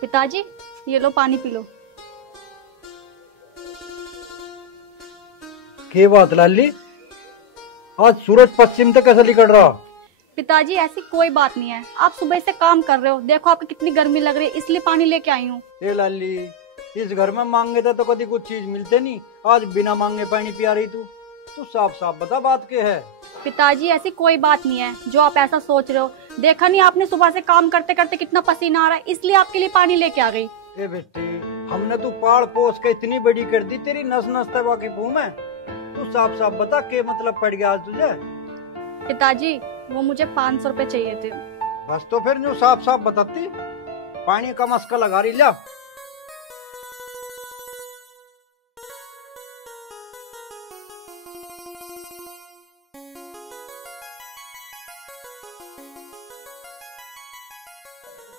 पिताजी, ये लो पानी पी लो। क्या बात लाली, आज सूरज पश्चिम तक कैसे निकल रहा? पिताजी ऐसी कोई बात नहीं है, आप सुबह से काम कर रहे हो, देखो आपको कितनी गर्मी लग रही है, इसलिए पानी लेके आई हूँ। ए लाली, इस घर में मांगे था तो कभी कुछ चीज मिलते नहीं, आज बिना मांगे पानी पिया रही तू साफ साफ बता बात क्या है? पिताजी ऐसी कोई बात नहीं है जो आप ऐसा सोच रहे हो, देखा नहीं आपने सुबह से काम करते करते कितना पसीना आ रहा है, इसलिए आपके लिए पानी लेके आ गई। ए बेटी, हमने तू पाड़ पोस के इतनी बड़ी कर दी, तेरी नस नस तक वाकिफ हूँ मैं। तू साफ साफ बता क्या मतलब पड़ गया आज तुझे? पिताजी वो मुझे 500 रुपए चाहिए थे। बस तो फिर जो साफ साफ बताती, पानी का मस्का लगा रही लिया।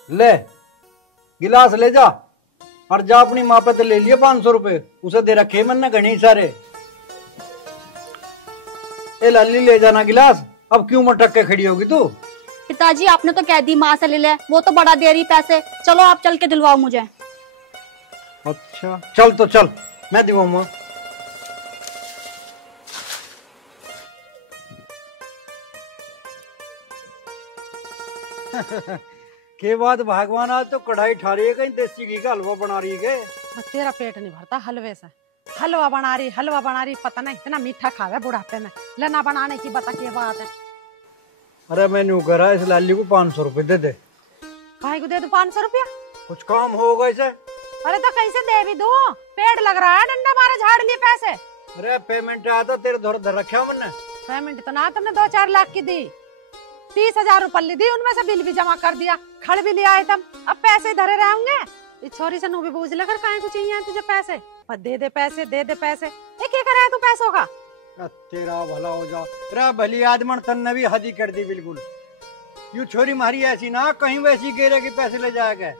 ले गिलास ले जा और जा अपनी माँ पे तो ले लिए 500 रुपए, उसे दे रखे मन ने घनी सारे। ए लाली ले जाना गिलास, अब क्यों मटक के खड़ी होगी तू? पिताजी आपने तो कह दी माँ से ले ले, वो तो बड़ा दे रही पैसे, चलो आप चल के दिलवाओ मुझे। अच्छा चल तो चल, मैं दिलवाऊंगा। के बाद भगवान आज तो कढ़ाई ठा रही है, कहीं देसी घी का हलवा बना रही है। तेरा पेट नहीं भरता हलवे से, हलवा बना रही, पता नहीं इतना मीठा खावे बुढ़ापे में, लेना बनाने की बता क्या बात है। अरे मैं न्यू करा, इस लाली को 500 रुपए दे दे। काहे को दे दो 500 रुपया? कुछ काम होगा इसे? अरे तो कैसे दे भी दो, पेट लग रहा है, डंडा मारे झाड़ लिए पैसे। अरे पेमेंट आया था तेरे धर रखा मैंने। पेमेंट तो ना तुमने 2-4 लाख की दी, 30,000 रुपये दी, उनमें से बिल भी जमा कर दिया, खड़ भी लिया है तुम, अब पैसे धरे रहेंगे। इस छोरी से नू भी पूछ लेकर काहे को चाहिए तुझे पैसे? दे दे पैसे, दे दे पैसे, ये क्या करे तू पैसों का? तेरा भला हो जा। रे भली आदमन तन्ने भी हदी कर दी बिल्कुल। यू छोरी मारी ऐसी ना कहीं वैसी गेरे के पैसे ले जाएगा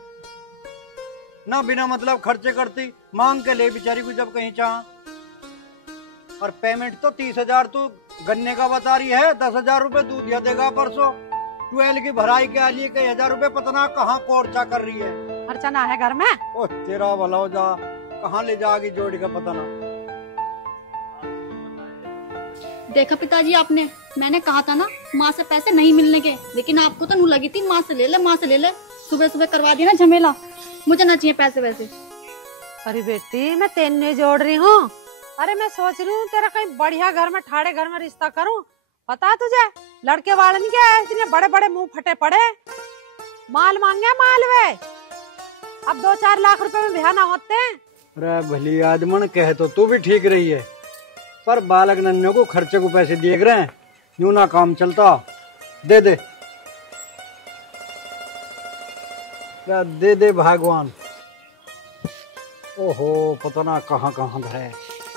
ना, बिना मतलब खर्चे करती, मांग के ले बेचारी को जब कहीं चाह। और पेमेंट तो 30,000 तू गन्ने का बता रही है, 10,000 रुपए दूध दिया देगा परसों, 12 की भराई के लिए कई 1,000 रुपए पता ना कहाँ कोर्चा कर रही है। खर्चा ना है घर में? ओ तेरा भला हो जा, कहाँ ले जाएगी जोड़ी का पता ना। देखा पिताजी आपने, मैंने कहा था ना माँ से पैसे नहीं मिलने के, लेकिन आपको तो नू लगी थी माँ से ले ले, माँ से ले ले, सुबह सुबह करवा दिया ना झमेला, मुझे ना चाहिए पैसे वैसे। अरे बेटी मैं तेने जोड़ रही हूँ, अरे मैं सोच रही हूँ तेरा कहीं बढ़िया घर में, ठाड़े घर में रिश्ता करूँ। पता तुझे लड़के वाले नहीं क्या इतने बड़े बड़े मुंह फटे पड़े, माल मांगे माल वे, अब 2-4 लाख रुपए में ब्याह ना होते हैं। अरे भली आदमन कहे तो तू भी ठीक रही है, पर बालक नन्हे को खर्चे को पैसे दिए रहे हैं, यूं ना काम चलता। दे दे दे दे भगवान। ओहो पता ना कहाँ कहाँ है।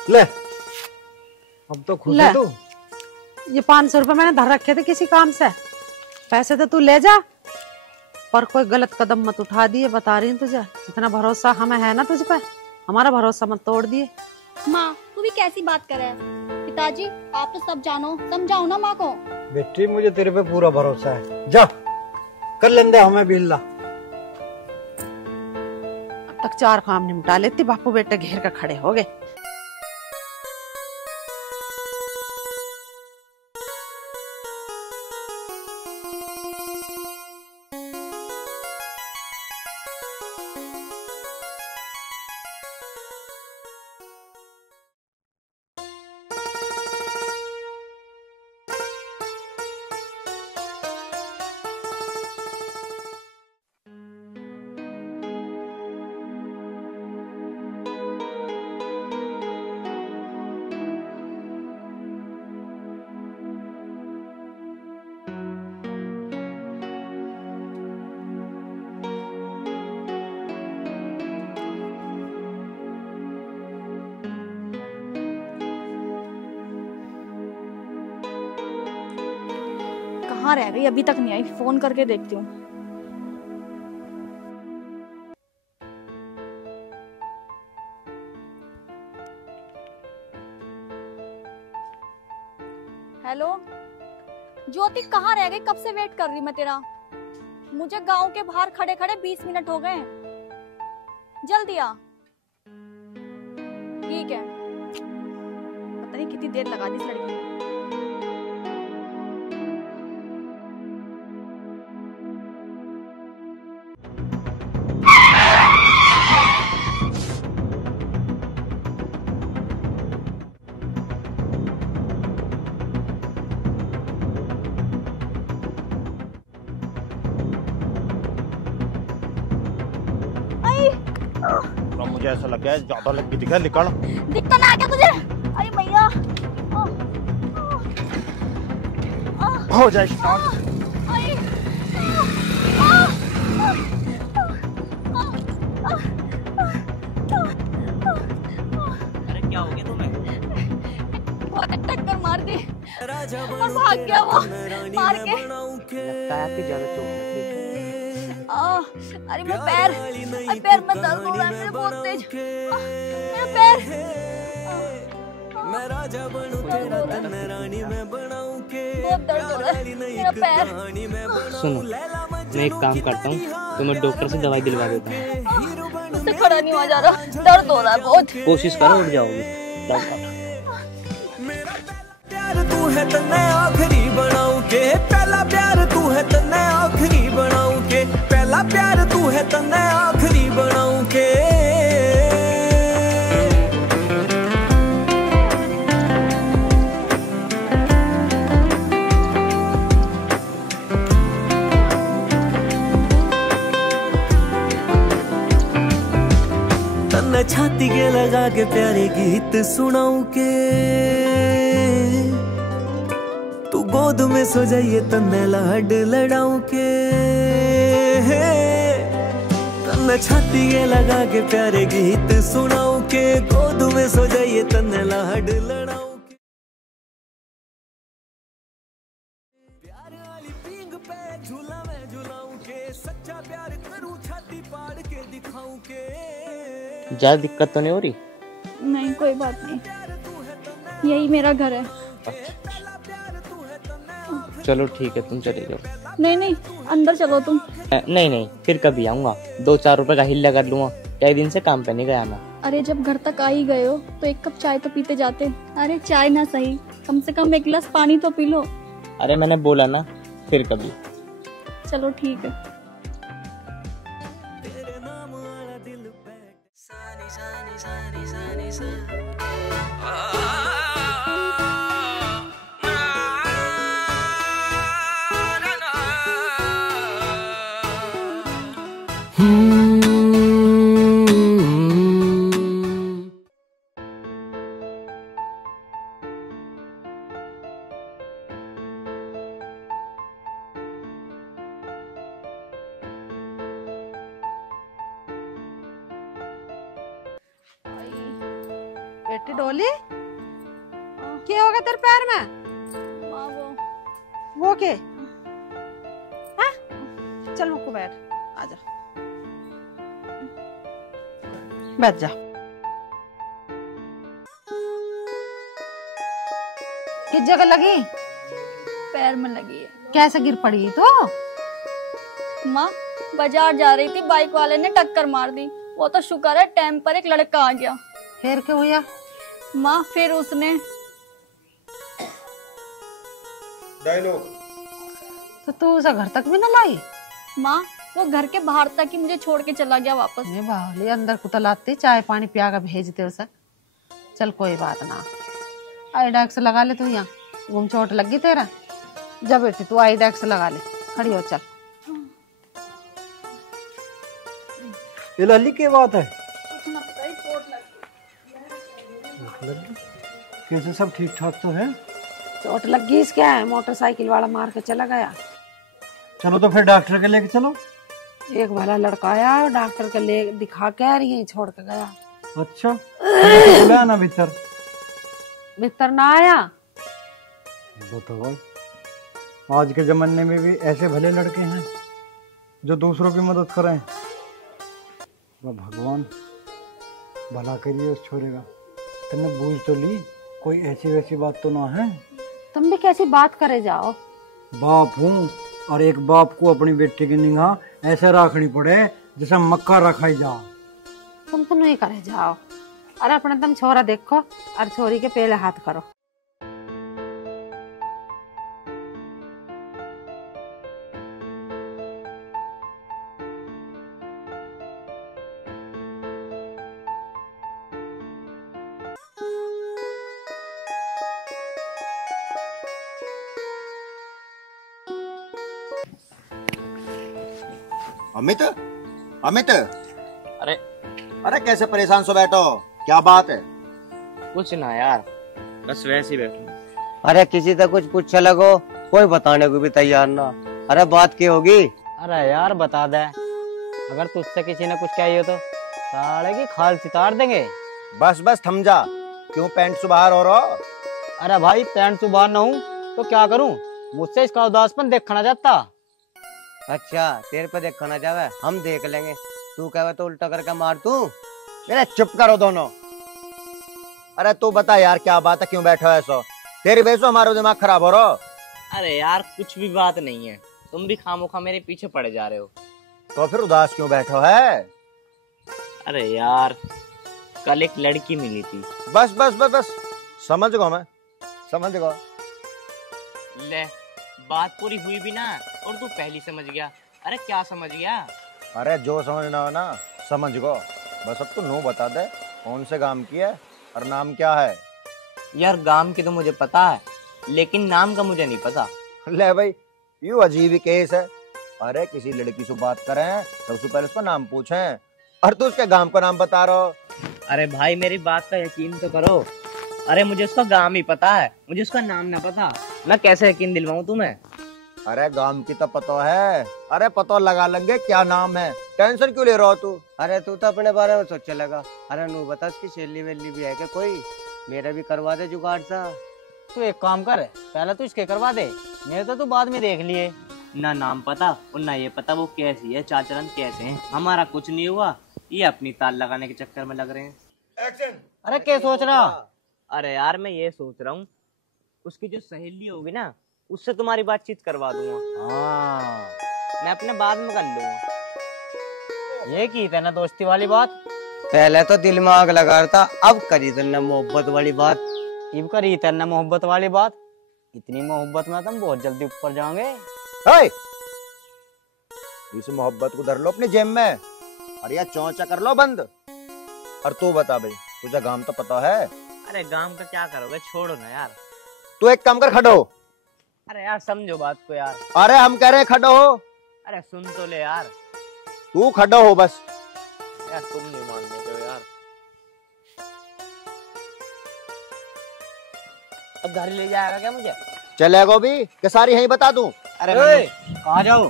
ले अब तो खुश है तू। ये 500 रुपए मैंने धर रखे थे किसी काम से, पैसे तो तू ले जा, पर कोई गलत कदम मत उठा दिए, बता रही हूँ तुझे, जितना भरोसा हमें है ना तुझ पे, हमारा भरोसा मत तोड़ दिए। माँ तू भी कैसी बात करे? पिताजी आप तो सब जानो, समझाओ ना माँ को। बेटी मुझे तेरे पे पूरा भरोसा है, जा कर लेंदे हमें बिल्ला। अब तक 4 काम निपटा लेती, बापू बेटे घेर कर खड़े हो गए। कहाँ रह गई, अभी तक नहीं आई, फोन करके देखती हूँ। हेलो ज्योति कहाँ रह गई? कब से वेट कर रही मैं तेरा। मुझे गांव के बाहर खड़े खड़े 20 मिनट हो गए। जल्दी आ। ठीक है, पता नहीं कितनी देर लगा दी इस लड़की ने। मुझे ऐसा लग गया है ज्यादा लग दिखा। निकल। दिखता ना क्या तुझे? अरे भैया हो जाए स्टार्ट। अरे क्या हो गया तुम्हें? टक्कर मार दी और भाग गया वो मार के। आपकी ज्यादा चोट लग गई। अरे मेरा पैर में दर्द हो रहा है मेरे बहुत तेज। मेरा पैर बहुत दर्द हो रहा है मेरा पैर। सुनो, मैं एक काम करता हूँ, तुम्हें डॉक्टर से दवाई दिलवा देता हूँ। मुझसे खड़ा नहीं हुआ जा रहा, दर्द हो रहा है बहुत। कोशिश करो, उठ जाओगी। तू है तन्ने आखिरी बनाऊं के पहला प्यार, तू है तन्ने आखिरी बनाऊं के पहला प्यार, तू है तन्ने आखिरी बनाऊं के। तन्ने छाती के लगा के प्यारे गीत सुनाऊं के तू गोद में सो जाइए तन्ने लाड लड़ाऊं के। तन्ने छाती के लगा के प्यारे गीत सुनाऊं के गोद में सो जाइए तन्ने लाड लड़ाऊं के। प्यार वाली पींग पे झूला मैं झूलाऊं के सच्चा प्यार करूं छाती पाड़ के दिखाऊं के। ज्यादा दिक्कत तो नहीं हो रही? नहीं कोई बात नहीं, यही मेरा घर है। चलो ठीक है, तुम चले जाओ। नहीं नहीं, अंदर चलो तुम। नहीं नहीं, फिर कभी आऊंगा, 2-4 रुपए का हिल्ला कर लूंगा। कई दिन से काम पे नहीं गया मैं। अरे जब घर तक आ ही गए हो तो एक कप चाय तो पीते जाते। अरे चाय ना सही, कम से कम एक गिलास पानी तो पी लो। अरे मैंने बोला ना, फिर कभी। चलो ठीक है। बेटी डोली, क्या हो गया तेरे पैर में? माँ वो के? हाँ? चल मुझको बैठ, आजा, बैठ जा। किस जगह लगी? पैर में लगी है। कैसे गिर पड़ी तो? माँ बाजार जा रही थी, बाइक वाले ने टक्कर मार दी। वो तो शुक्र है टाइम पर एक लड़का आ गया। फिर क्या हुआ? माँ फिर उसने डायलॉग। तो तू उसे घर तक भी न लाई? माँ वो घर के बाहर तक ही मुझे छोड़ के चला गया वापस। ये बावली, अंदर को लाती चाय पानी पिया कर भेजते उसे। चल कोई बात ना, आईडेक्स लगा ले तू। यहाँ गुम चोट लगी तेरा, जा बेटी तू आईडेक्स लगा ले, खड़ी हो चल। ये लल्ली की बात है? कैसे सब ठीक ठाक तो है? चोट लगी इस क्या है, मोटरसाइकिल वाला मार के चला गया। चलो तो फिर डॉक्टर के लेके चलो। एक भला लड़का आया, डॉक्टर के ले दिखा के यहीं छोड़ के गया। अच्छा तो ना भीतर भीतर ना आया। बताओ, आज के जमाने में भी ऐसे भले लड़के हैं जो दूसरों की मदद करें। भगवान भला करिए उस छोरे का। तुमने बूझ तो ली, कोई ऐसी वैसी बात तो ना है? तुम भी कैसी बात करे जाओ, बाप हूँ और एक बाप को अपनी बेटी की निगाह ऐसे रखनी पड़े जैसे मक्का रखाई जा। तुम तो नहीं करे जाओ। अरे अपने तुम छोरा देखो और छोरी के पहले हाथ करो। अमित, अमित, अरे अरे कैसे परेशान सो बैठो, क्या बात है? कुछ ना यार, बस वैसे ही बैठा। अरे किसी से कुछ पूछने लगो, कोई बताने को भी तैयार ना। अरे बात क्या होगी? अरे यार बता दे, अगर तुझसे किसी ने कुछ कही तो साले की खाल सितार देंगे। बस बस थम जा, क्यों पैंट सुबह हो रहा? अरे भाई पैंट सुबह न हूँ तो क्या करूँ, मुझसे इसका उदासपन देखना जाता। अच्छा तेरे पे देखना जावे, हम देख लेंगे। तू कहे तो उल्टा करके मार तू। अरे चुप करो दोनों। अरे तू बता यार क्या बात है, क्यों बैठो ऐसा? तेरी वजह से हमारा दिमाग खराब हो रहा। अरे यार कुछ भी बात नहीं है, तुम भी खामोखा मेरे पीछे पड़े जा रहे हो। तो फिर उदास क्यों बैठो है? अरे यार कल एक लड़की मिली थी। बस बस बस बस, समझ गो, मैं समझ गो। ले बात पूरी हुई भी ना और तू पहली समझ गया। अरे क्या समझ गया? अरे जो समझना हो ना समझ गो। बस अब तू नो बता दे कौन से गांव की है और नाम क्या है? यार गांव की तो मुझे पता है, लेकिन नाम का मुझे नहीं पता। ले भाई, यूं अजीब ही केस है। अरे किसी लड़की से बात करें सबसे पहले उसका नाम पूछें, और तू उसके गांव का नाम बता रहा हो। अरे भाई मेरी बात का यकीन तो करो। अरे मुझे उसका गांव ही पता है, मुझे उसका नाम ना पता। मैं कैसे यकीन दिलवाऊं तुम्हें? अरे गांव की तो पता है। अरे पता लगा लेंगे क्या नाम है, टेंशन क्यों ले रहा हो तू? अरे तू तो अपने बारे में सोचने लगा। अरे नू बता उसकी सहेली वेली भी है क्या कोई? मेरा भी करवा दे जुगाड़ सा। तू एक काम कर, पहले तू इसके करवा दे, मेरे तो तू बाद में देख लिए। ना नाम पता और ना ये पता वो कैसी है, चाचरन कैसे हैं। हमारा कुछ नहीं हुआ, ये अपनी ताल लगाने के चक्कर में लग रहे हैं। अरे क्या सोच रहा? अरे यार मैं ये सोच रहा हूँ उसकी जो सहेली होगी ना उससे तुम्हारी बातचीत करवा दूंगा। हाँ मैं अपने बाद में कर लूंगा। ये की तेना दोस्ती वाली बात। पहले तो दिल में आग लगा रहा था, अब करी तुमने मोहब्बत वाली बात। इब करी तेना मोहब्बत वाली बात। इतनी मोहब्बत में तुम बहुत जल्दी ऊपर जाओगे। हे! इस मोहब्बत को धर लो अपने जेब में और या चौंचा कर लो बंद। और तू बता भाई, तुझे गांव तो पता है? अरे गांव का क्या करोगे, छोड़ो ना यार। तू एक काम कर, खड़ो। अरे यार समझो बात को यार। अरे हम कह रहे हैं खड़ो हो। अरे सुन तो ले यार। तू खड़ो हो बस। यार तुम नहीं मान रहे हो यार। अब घर ले जाएगा क्या मुझे? चलेगा भी कि सारी यही बता दूं? अरे कहाँ जाओ?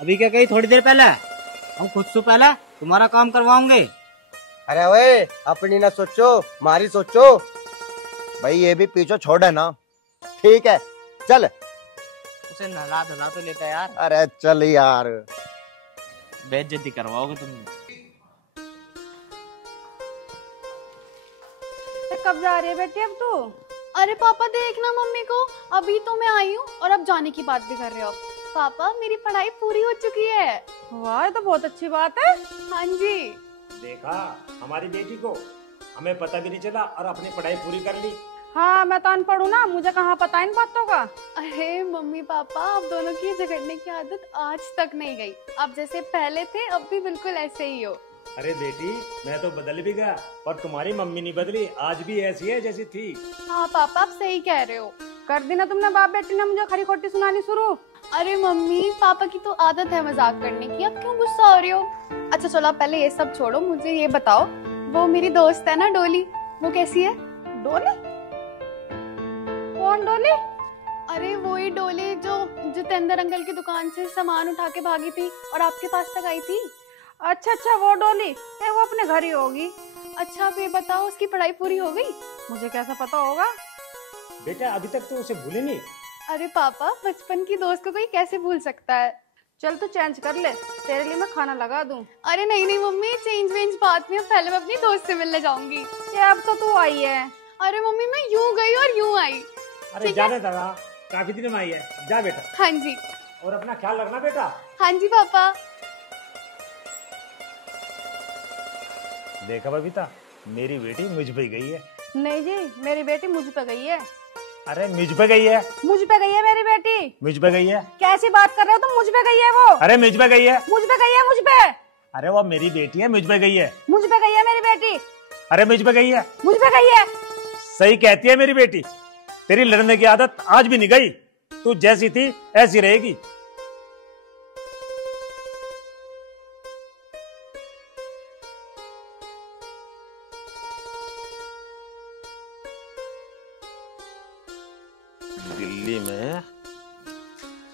अभी क्या कही थोड़ी देर पहले, हम खुद से पहले तुम्हारा काम करवाओगे। अरे वे अपनी ना सोचो, मारी सोचो। भाई ये भी पीछे छोड़ है ना। ठीक है चल। उसे नहला धुला तो लेता यार। अरे चल यार, बेइज्जती करवाओगे तुम। कब जा रही है बेटी अब तू? अरे पापा देखना मम्मी को, अभी तो मैं आई हूँ और अब जाने की बात भी कर रहे हो। पापा मेरी पढ़ाई पूरी हो चुकी है। वाह ये तो बहुत अच्छी बात है। हाँ जी। देखा हमारी बेटी को, हमें पता भी नहीं चला और अपनी पढ़ाई पूरी कर ली। हाँ मैं तो अनपढ़ हूँ ना, मुझे कहाँ पता है इन बातों का। अरे मम्मी पापा आप दोनों की झगड़ने की आदत आज तक नहीं गई। आप जैसे पहले थे अब भी बिल्कुल ऐसे ही हो। अरे बेटी मैं तो बदल भी गया पर तुम्हारी मम्मी नहीं बदली, आज भी ऐसी है जैसी थी। हाँ पापा आप सही कह रहे हो। कर दी ना तुमने बाप बेटी ने मुझे खरी खोटी सुनानी शुरू। अरे मम्मी पापा की तो आदत है मजाक करने की, अब क्यों गुस्सा हो रही हो? अच्छा चलो आप पहले ये सब छोड़ो, मुझे ये बताओ वो मेरी दोस्त है ना डोली, वो कैसी है? डोली? कौन डोली? अरे वही डोली जो जितेंद्र अंकल की दुकान से सामान उठा के भागी थी और आपके पास तक आई थी। अच्छा अच्छा वो डोली, वो अपने घर ही होगी। अच्छा आप ये बताओ उसकी पढ़ाई पूरी हो गई? मुझे कैसा पता होगा? बेटा अभी तक तो उसे भूले नहीं। अरे पापा बचपन की दोस्त को कोई कैसे भूल सकता है। चल तू चेंज कर ले, तेरे लिए मैं खाना लगा दूं। अरे नहीं नहीं मम्मी चेंज वेंज बात नहीं, पहले मैं अपनी दोस्त से मिलने जाऊंगी। ये अब तो तू आई है। अरे मम्मी मैं यूं गई और यूं आई। अरे जाने दादा, काफी दिन में आई है। जा बेटा। हाँ जी। और अपना ख्याल रखना बेटा। हाँ जी पापा। देखा बबीता, मेरी बेटी मुझ पे गई है। नहीं जी, मेरी बेटी मुझ पे गई है। अरे मुझ पे गई है। मुझ पे गई है मेरी बेटी। मुझ पे गई है। कैसी बात कर रहे हो तुम? मुझ पे गई है वो। अरे मुझ पे गई है। मुझ पे गई है, मुझ पे। अरे वो मेरी बेटी है, मुझ पे गई है। मुझ पे गई है मेरी बेटी। अरे मुझ पे गई है। मुझ पे गई है। सही कहती है मेरी बेटी। तेरी लड़ने की आदत आज भी नहीं गई। तू जैसी थी ऐसी रहेगी। दिल्ली में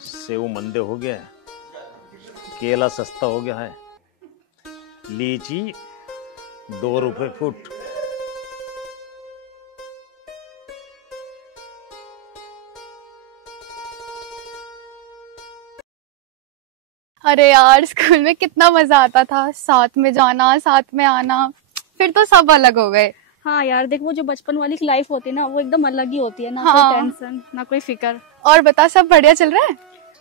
सेव मंदे हो गया है, केला सस्ता हो गया है, लीची 2 रुपए फुट। अरे यार स्कूल में कितना मजा आता था, साथ में जाना साथ में आना। फिर तो सब अलग हो गए। हाँ यार देख, वो जो बचपन वाली लाइफ होती है ना, वो एकदम अलग ही होती है। ना हाँ। कोई टेंशन, ना कोई फिक्र। और बता, सब बढ़िया चल रहा है?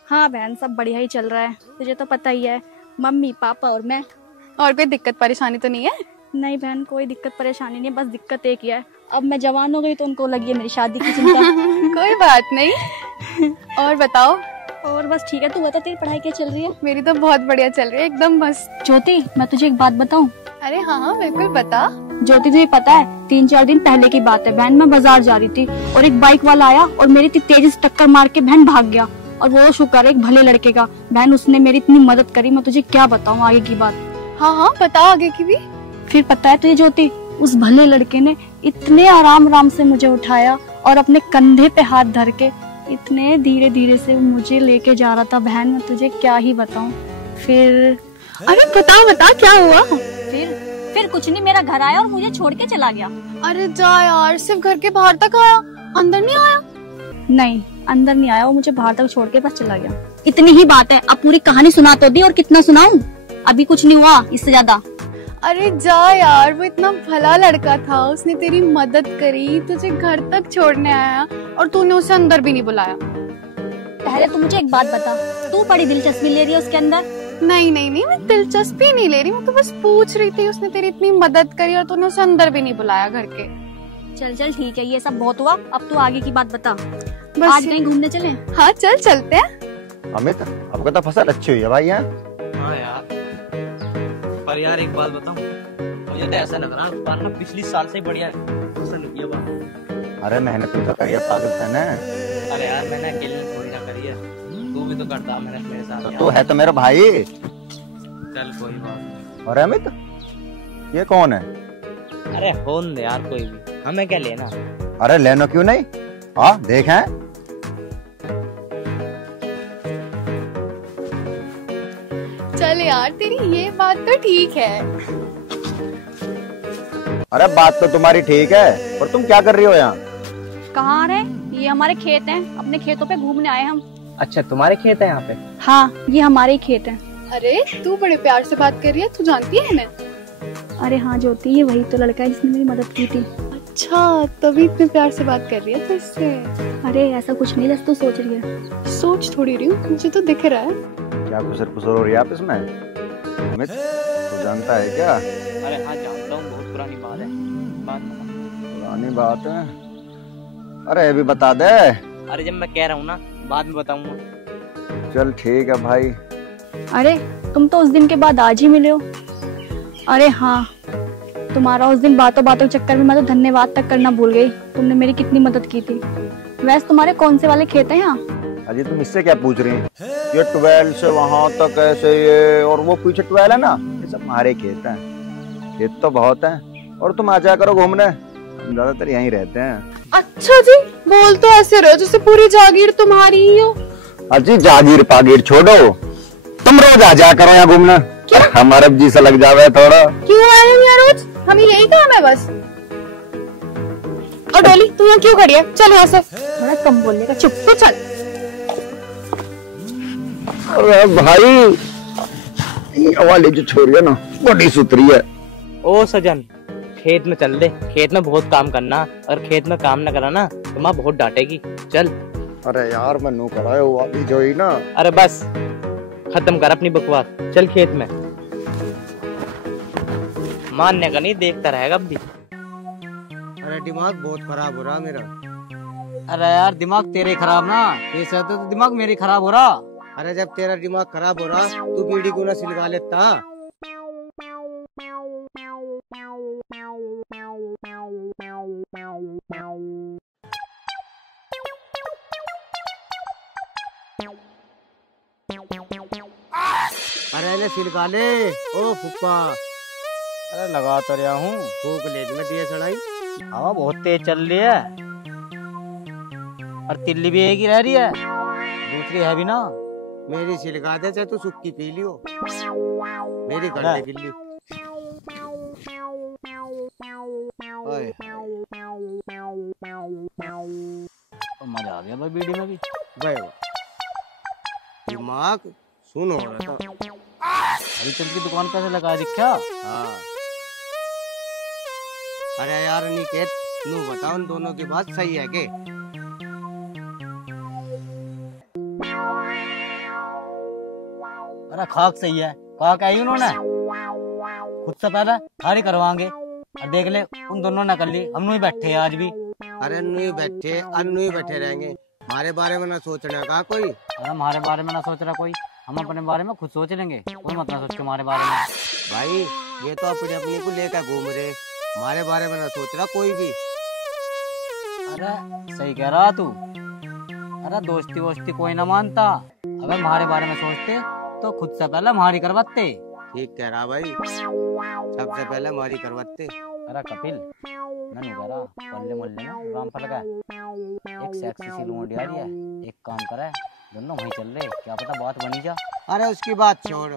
हाँ बहन, सब बढ़िया ही चल रहा है। तुझे तो पता ही है, मम्मी पापा और मैं। और कोई दिक्कत परेशानी तो नहीं है? नहीं बहन, कोई दिक्कत परेशानी नहीं है। बस दिक्कत एक ही है, अब मैं जवान हो गई तो उनको लगी है मेरी शादी की चिंता। कोई बात नहीं। और बताओ? और बस ठीक है। तू बता, तेरी पढ़ाई क्या चल रही है? मेरी तो बहुत बढ़िया चल रही है, एकदम मस्त। ज्योति, मैं तुझे एक बात बताऊं? अरे हाँ हाँ बिल्कुल बता। ज्योति तुझे पता है, 3-4 दिन पहले की बात है, बहन मैं बाजार जा रही थी और एक बाइक वाला आया और मेरी इतनी तेजी से टक्कर मार के बहन भाग गया। और वो शुक्र है एक भले लड़के का, बहन उसने मेरी इतनी मदद करी, मैं तुझे क्या बताऊं आगे की बात। हाँ हाँ बता आगे की भी। फिर पता है तुझे ज्योति, उस भले लड़के ने इतने आराम से मुझे उठाया और अपने कंधे पे हाथ धर के इतने धीरे धीरे से मुझे लेके जा रहा था। बहन मैं तुझे क्या ही बताऊं। फिर अरे बता क्या हुआ? फिर कुछ नहीं, मेरा घर आया और मुझे छोड़ के चला गया। अरे जा यार, सिर्फ घर के बाहर तक आया, अंदर नहीं आया? नहीं, अंदर नहीं आया, वो मुझे बाहर तक छोड़ के बस चला गया। इतनी ही बात है, अब पूरी कहानी सुना तो दी, और कितना सुनाऊं? अभी कुछ नहीं हुआ इससे ज्यादा। अरे जा यार, वो इतना भला लड़का था, उसने तेरी मदद करी, तुझे घर तक छोड़ने आया और तूने उसे अंदर भी नहीं बुलाया। पहले तू मुझे एक बात बता, तू बड़ी दिलचस्पी ले रही है उसके अंदर? नहीं मैं दिलचस्पी नहीं ले रही, मैं तो बस पूछ रही थी। उसने तेरी इतनी मदद करी और तूने उसे अंदर भी नहीं बुलाया घर के। चल ठीक है, ये सब बहुत हुआ, अब तू आगे की बात बता। बस आज कहीं घूमने चले? हाँ चल चलते हैं। अमित, आपका तो फसल अच्छी हुई है भाई यहाँ। हाँ यार, पर यार एक बात बताऊं, मुझे तो ऐसा लग रहा है ना पिछली साल से बढ़िया फसल हुई है बात। अरे मेहनत तो करिए पागलपन है। अरे यार मैंने अकेले थोड़ी ना करी है, तू भी तो करता मेहनत मेरे साथ। तो है तो मेरा भाई। चल कोई बात नहीं। और अमित, ये कौन है? अरे होन दे यार, कोई भी, हमें क्या लेना। अरे लेनो क्यों नहीं, हाँ देखें। चल यार, तेरी ये बात तो ठीक है। अरे बात तो तुम्हारी ठीक है, पर तुम क्या कर रही हो यहाँ? कहाँ आ रहे? ये हमारे खेत हैं, अपने खेतों पे घूमने आए हम। अच्छा तुम्हारे खेत है यहाँ पे? हाँ, ये हमारे ही खेत हैं। अरे तू बड़े प्यार से बात कर रही है, तू जानती है इन्हें? अरे हाँ ज्योति, ये वही तो लड़का है जिसने मेरी मदद की थी। अच्छा, तभी इतने प्यार से बात कर रही है तो इससे। अरे ऐसा कुछ नहीं, जैसे तू सोच रही है। सोच थोड़ी रही हूँ, मुझे तो दिख रहा है। क्या कुसर पुसर हो रही है आप इसमें? अमित तू जानता है क्या? अरे हाँ जानता हूँ, बहुत पुरानी बात है। पुरानी बात है? अरे अभी बता दे। अरे जब मैं कह रहा हूँ ना, बाद में बताऊंगा। चल ठीक है भाई। अरे तुम तो उस दिन के बाद आज ही मिले हो। अरे हाँ, तुम्हारा उस दिन बातों के चक्कर में मैं तो धन्यवाद तक करना भूल गई। तुमने मेरी कितनी मदद की थी। वैसे तुम्हारे कौन से वाले खेत हैं यहाँ? अजी तुम इससे क्या पूछ रही हैं? ये 12 से वहां तक ऐसे, ये और वो पीछे 12 है ना, ये सब हमारे खेत हैं। खेत तो बहुत हैं, और तुम आ जाया करो घूमने, हम ज्यादातर यहीं रहते हैं। अच्छा जी, बोल तो ऐसे रहो जैसे पूरी जागीर तुम्हारी ही हो। अजी जागीर पागीर छोड़ो, तुम रोज आ जाया करो यहाँ घूमना, हमारा जी सा लग जावे थोड़ा। क्यों आए हम यहाँ रोज? हमें यही काम है बस। और डोली तू यहाँ क्यों खड़ी है? चल यहाँ से। थोड़ा कम बोलने का, चुप तो चल। अरे भाई, ये वाली जो छोरी है ना, बड़ी सुतरी है। ओ सजन, खेत में चल दे, खेत में बहुत काम करना, और खेत में काम न करा ना तो माँ बहुत डांटेगी। चल। अरे यार मनु कराए वो अभी जो ही ना। अरे बस खत्म कर अपनी बकवास, चल खेत में। मानने का नहीं, देखता रहेगा अब भी। अरे दिमाग बहुत खराब हो रहा मेरा। अरे यार दिमाग तेरे खराब ना, ऐसा तो दिमाग मेरी खराब हो रहा। अरे जब तेरा दिमाग खराब हो रहा तू बीड़ी को ना सिलवा लेता। अरे ले सिलवा ले ओ फुप्पा। अरे लगा तो रहा हूँ। फूक ले में दिए सड़ाई। हवा बहुत तेज चल रही है और तिल्ली भी एक ही रह रही है, दूसरी है भी ना। मेरी सिलगा दे चाहे तू सुक्की पी लियो, मेरी कर दे गिल्ली। मजा आ गया भाई बीड़ी में भी। भाई दिमाग सुन हो रहा था। अभी चल की दुकान कैसे लगा दिखा। हाँ अरे यार निकेत नू बताओ उन दोनों की बात सही है के? अरे खाक सही है, खाक आई उन्होंने खुद से पहले थारी करवाएंगे और देख ले उन दोनों ने कर ली, हम ही बैठे हैं आज भी। अरे अन्नू ही बैठे रहेंगे, हमारे बारे में ना सोचना का कोई। अरे हमारे बारे में ना सोच रहा कोई, हम अपने बारे में खुद सोच लेंगे, कोई मत ना सोच के हमारे बारे में। भाई ये तो अपने अपने को लेकर घूम रहे, हमारे बारे में ना सोच रहा कोई भी। अरे सही कह रहा तू। अरे दोस्ती वोस्ती कोई ना मानता, अगर हमारे बारे में सोचते तो खुद से पहले हमारी करवाते। ठीक कह रहा भाई, सबसे पहले हमारी करवाते। अरे कपिल मैं कह रहा मोहल्ले में राम फल का एक सेक्सी सी लोंडी आ रही है, एक काम करे दोनों वहीं चल रहे, क्या पता बात बनी जा। अरे उसकी बात छोड़,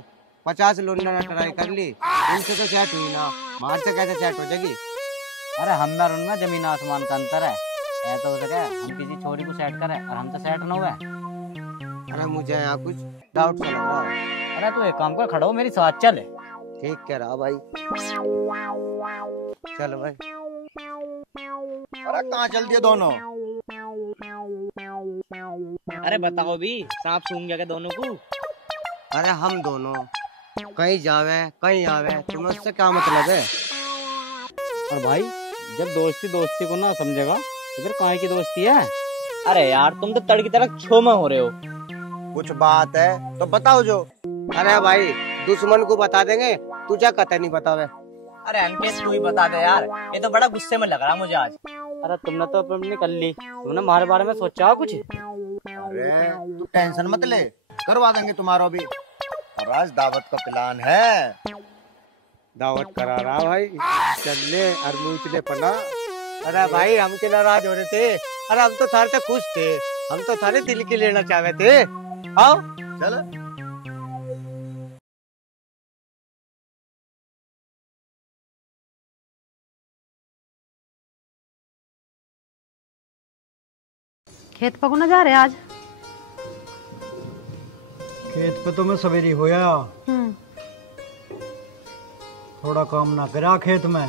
50 लोंडा ने ट्राई कर ली, उनसे तो सेट हुई ना, मार से कैसे सेट हो जाएगी। अरे हम और उनमें जमीन आसमान का अंतर है, ऐसा हो सके हम किसी छोरी को सेट करें और हम तो सेट ना हुए। अरे मुझे यहाँ कुछ डाउट सा लग रहा है। अरे तू एक काम कर, खड़ा हो मेरी साथ चल। ठीक कह रहा भाई, चल भाई। अरे कहाँ चल दिए दोनों? अरे बताओ भी, सांप सूंघ गया क्या दोनों को? अरे हम दोनों कहीं जावे कहीं आवे, तुम्हें उससे क्या मतलब है? और भाई जब दोस्ती दोस्ती को ना समझेगा तो फिर काहे की दोस्ती है? अरे यार तुम तो तड़की तरह छोमा हो रहे हो। कुछ बात है तो बताओ जो। अरे भाई दुश्मन को बता देंगे, तुझे कतई नहीं बतावे। अरे अनकेत तू ही बता दे यार, ये तो बड़ा गुस्से में लग रहा मुझे आज। अरे तुमने तो अपनी कर ली, तुमने हमारे बारे में सोचा कुछ? अरे तू टेंशन मत ले, करवा देंगे तुम्हारा भी। और आज दावत का प्लान है। दावत करा रहा भाई, चल ले और मूछ ले पना। अरे भाई हम के नाराज हो रहे थे, अरे हम तो थारे से खुश थे, हम तो थारे दिल की लेना चाहते थे। आओ चल। खेत पको न जा रहे आज? खेत पे तो मैं सवेरी होया, थोड़ा काम ना करा खेत में।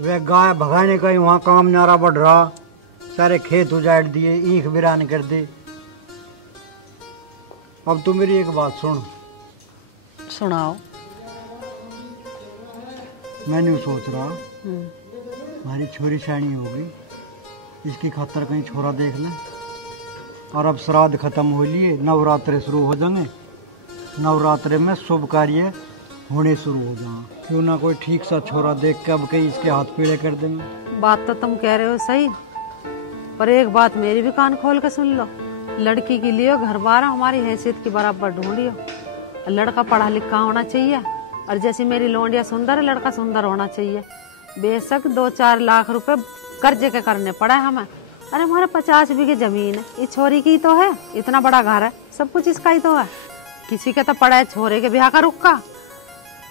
वे गाय भगाने का ही वहाँ काम नारा बढ़ रहा, सारे खेत उजाड़ दिए, ईख बिरान कर दी। अब तू मेरी एक बात सुन। सुनाओ। मैं नहीं सोच रहा हमारी छोरी सैनी होगी, इसकी खातर कहीं छोरा देख लें। और अब श्राद्ध खत्म हो लिए, नवरात्रे शुरू हो जाएंगे, नवरात्रे में शुभ कार्य होने शुरू हो जाए, क्यों ना कोई ठीक सा छोरा देख के अब कहीं इसके हाथ पीड़े कर देंगे। बात तो तुम कह रहे हो सही, पर एक बात मेरी भी कान खोल के सुन लो। लड़की के लिए घर बार हमारी हैसियत के बराबर ढूंढियो। लड़का पढ़ा लिखा होना चाहिए, और जैसी मेरी लोंडिया सुंदर है, लड़का सुंदर होना चाहिए। बेशक 2-4 लाख रुपए कर्जे के करने पड़े हमें। अरे हमारे 50 बीघे जमीन है, इस छोरी की तो है, इतना बड़ा घर है, सब कुछ इसका ही तो है। किसी के तो पड़ा है छोरे के ब्याह का रुक्का,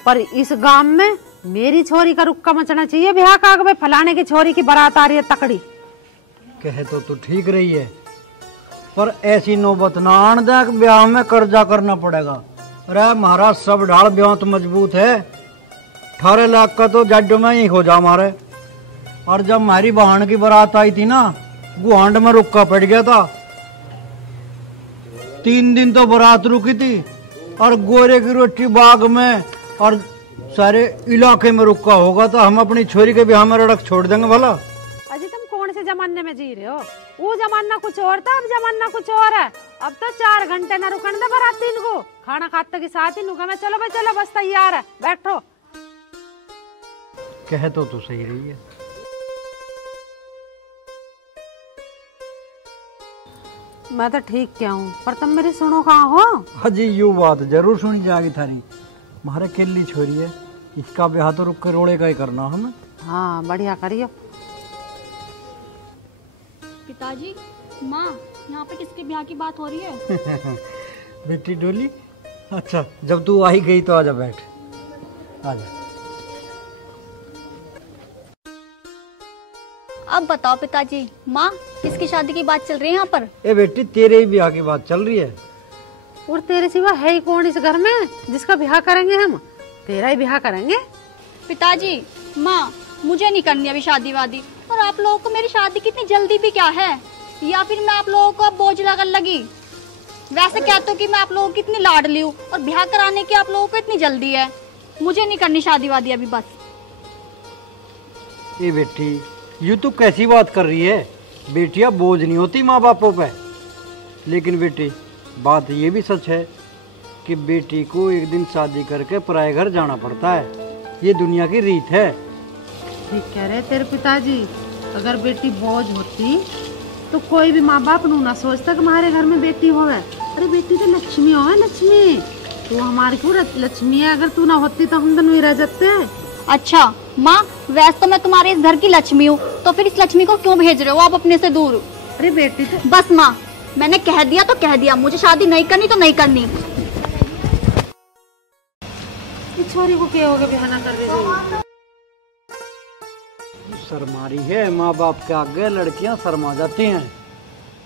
पर इस गांव में मेरी छोरी का रुक्का मचना चाहिए ब्याह का। भाई फलाने की छोरी की बारात आ रही है तकड़ी। कहे तो ठीक रही है, पर ऐसी नौबत ना आन दे ब्याह में कर्जा करना पड़ेगा। अरे महाराज सब ढाल ब्याह तो मजबूत है, 18 लाख का तो जड्डो में ही हो जा हमारे। और जब हमारी बहन की बारात आई थी ना, गुहांड में रुका पड़ गया था। 3 दिन तो बारात रुकी थी और गोरे की रोटी बाग में और सारे इलाके में रुका होगा। तो हम अपनी छोरी के ब्याह में रड़क छोड़ देंगे भला? अजी तुम कौन से जमाने में जी रहे हो? वो जमाना कुछ और था, अब जमाना कुछ और है। अब तो 4 घंटे न रुकने दे बाराती को, खाना खाते के साथ ही नुका में चलो भाई चलो बस तैयार है बैठो। कह तो सही रही है। मैं तो ठीक क्या हूँ, पर तुम मेरी सुनो कहाँ हो? अजी यू बात जरूर सुनी जाएगी थारी। हमारे केली छोरी है, इसका ब्याह तो रुक के रोड़े का ही करना हमें। हाँ बढ़िया करियो। पिताजी, माँ, यहाँ पे किसके ब्याह की बात हो रही है? बेटी डोली, अच्छा जब तू आई गई तो आजा बैठ, आजा। अब बताओ पिताजी, माँ, किसकी शादी की बात चल रही है यहाँ पर? ए बेटी, तेरे ही ब्याह की बात चल रही है। और तेरे सिवा है ही कौन इस घर में जिसका ब्याह करेंगे हम? तेरा ही ब्याह करेंगे। पिताजी, माँ, मुझे नहीं करनी अभी शादी वादी। और आप लोगों को मेरी शादी की इतनी जल्दी भी क्या है? या फिर मैं आप लोगों को अब बोझ लगन लगी? वैसे कहते हो कि मैं आप लोगों की इतनी लाडली हूँ और ब्याह कराने की आप लोगों को इतनी जल्दी है। मुझे नहीं करनी शादी वादी अभी बस। ए बेटी, यू तो कैसी बात कर रही है? बेटियां बोझ नहीं होती माँ बापों पे। लेकिन बेटी, बात ये भी सच है कि बेटी को एक दिन शादी करके पराये घर जाना पड़ता है। ये दुनिया की रीत है। ठीक कह रहे तेरे पिताजी। अगर बेटी बोझ होती तो कोई भी माँ बाप नू ना सोचता कि हमारे घर में बेटी होवे। अरे बेटी तो लक्ष्मी होवे, लक्ष्मी। तू हमारी क्यों लक्ष्मी है? अगर तू ना होती तो हम दोनों ही रह जाते हैं। अच्छा माँ, वैसे तो मैं तुम्हारे इस घर की लक्ष्मी हूँ, तो फिर इस लक्ष्मी को क्यों भेज रहे हो आप अपने से दूर? अरे बेटी तो बस माँ, मैंने कह दिया तो कह दिया, मुझे शादी नहीं करनी तो नहीं करनी। इस छोरी को क्या हो गया बिहाना कर रही हो? शर्मारी है, माँ बाप के आगे लड़कियां शर्मा जाती हैं।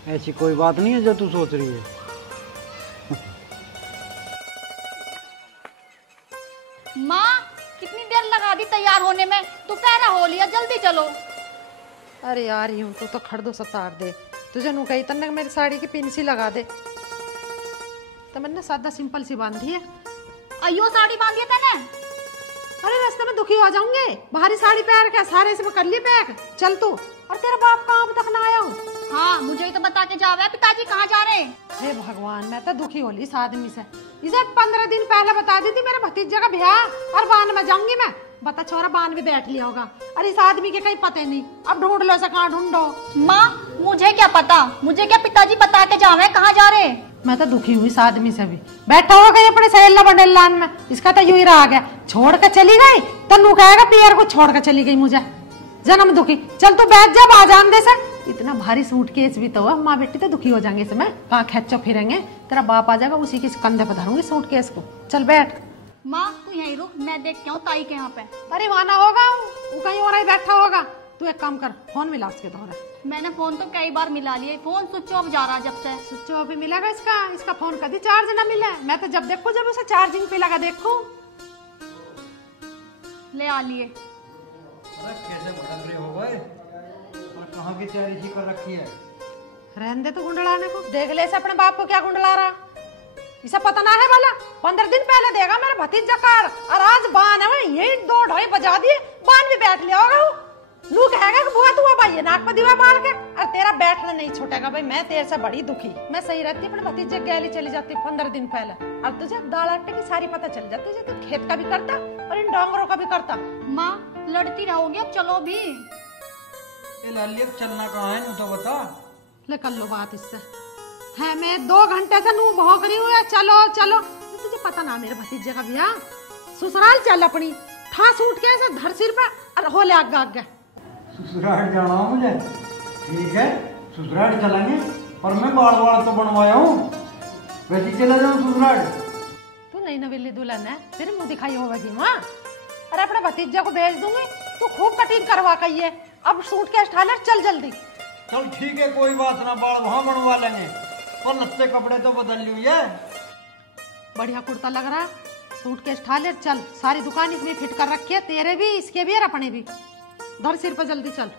ऐसी कोई बात नहीं है जो तू सोच रही है। माँ, कितनी देर लगा दी तैयार होने में? दोपहर हो लिया, जल्दी चलो। अरे यार यूं तो खड़ दो सतार दे। तुझे नु कही तन्ने मेरी साड़ी की पिन सी लगा दे। तो मैंने सादा सिंपल सी बांधी है। अयो साड़ी बांधी है तने? अरे रास्ते में दुखी हो जाऊंगे। भारी साड़ी पहन के सारे से कर ली पैक। चल तू। और तेरा बाप कहाँ अब तक ना आया हो? हाँ, मुझे ही तो बता के जावे पिताजी कहाँ जा रहे हैं। हे भगवान, मैं तो दुखी हो ली इस आदमी से। इसे 15 दिन पहले बता दी थी मेरे भतीजे का ब्याह और बान में जाऊंगी मैं। बता छोरा बान भी बैठ लिया होगा। अरे इस आदमी के कहीं पते नहीं। अब ढूंढ लो से कहाँ ढूंढो। माँ, मुझे क्या पता, मुझे क्या पिताजी बता के जावे कहाँ जा रहे हैं। मैं तो दुखी हुई इस आदमी से भी। बैठा होगा ये अपने सहेला बंडेलान में। इसका तो यूं ही रहा गया, छोड़ के चली गई तो नू कहेगा पियर को छोड़ के चली गई मुझे। जन्म दुखी। चल तू बैठ जा, बाजान दे से। इतना भारी सूटकेस भी तो है, माँ बेटी तो दुखी हो जाएंगे इसमें। कहाँ खेचो फिरेंगे, तेरा बाप आ जाएगा उसी के कंधे पर धरूंगी सूटकेस को। चल बैठ। माँ तू यहीं रुक, मैं देख के आऊँ ताई के यहाँ पे। अरे वहां ना होगा, वो कहीं और ही बैठा होगा। तू एक काम कर, फोन मिला उसके दोहरा। मैंने फोन तो कई बार मिला लिया, फोन स्विच ऑफ जा रहा जब से। स्विच ऑफ ही मिलेगा इसका फोन कभी चार्ज ना मिले। मैं तो जब देखूं जब उसे चार्जिंग पे लगा देखूं। ले आ लिए। कैसे भड़क रहे हो गए? और कहाँ की तैयारी सी कर रखी है? रहने दे तो गुंडलाने को। देख ले अपने बाप को क्या गुंडला रहा। इसे पता ना है वाला 15 दिन पहले देगा मेरा भतीजा कार। और आज बान है यही 2 ढाई बजा दिए, बान भी बैठ लिया होगा। लू कहेगा कि बुआ तू अब ये नाक पर दीवा बाल के। और तेरा बैठना नहीं छूटेगा भाई। मैं तेरे से बड़ी दुखी। मैं सही रहती अपने भतीजे गैली चली जाती 15 दिन पहले। और तुझे दाल आटे की सारी पता चल जाती है। तू खेत का भी करता और इन डोंगरों का भी करता। माँ लड़ती रहोगी, अब चलो भी। लाली अब चलना कहाँ है, तो बता। ले कर लो बात इससे। है मैं 2 घंटे से नू भौंक रही हूँ चलो चलो। तो तुझे पता ना मेरे भतीजे का ब्याह। ससुराल चल अपनी ठा सूट के ऐसे धर सिर पे और हो ले आगे आगे। ससुराल जाना मुझे, ठीक है ससुराल चलेंगे। पर मैं बाल तो बनवाया हूँ, वैसे चला जाऊँ ससुराल। तू नई नवेली दुल्हन है, तेरे मुँह दिखाई होगी माँ। अरे अपने भतीजे को भेज दूंगी, तू खूब कटिंग करवा कहिए। अब सूट के स्टाइलर चल जल्दी। चल ठीक है, कोई बात ना, बाल वहाँ बनवा लेंगे। और लत्ते कपड़े तो बदल लिए। बढ़िया कुर्ता लग रहा है, सूट के स्टाइलर चल। सारी दुकान इसमें फिट कर रखी है, तेरे भी इसके भी और अपने भी। धर सिर पर जल्दी चल।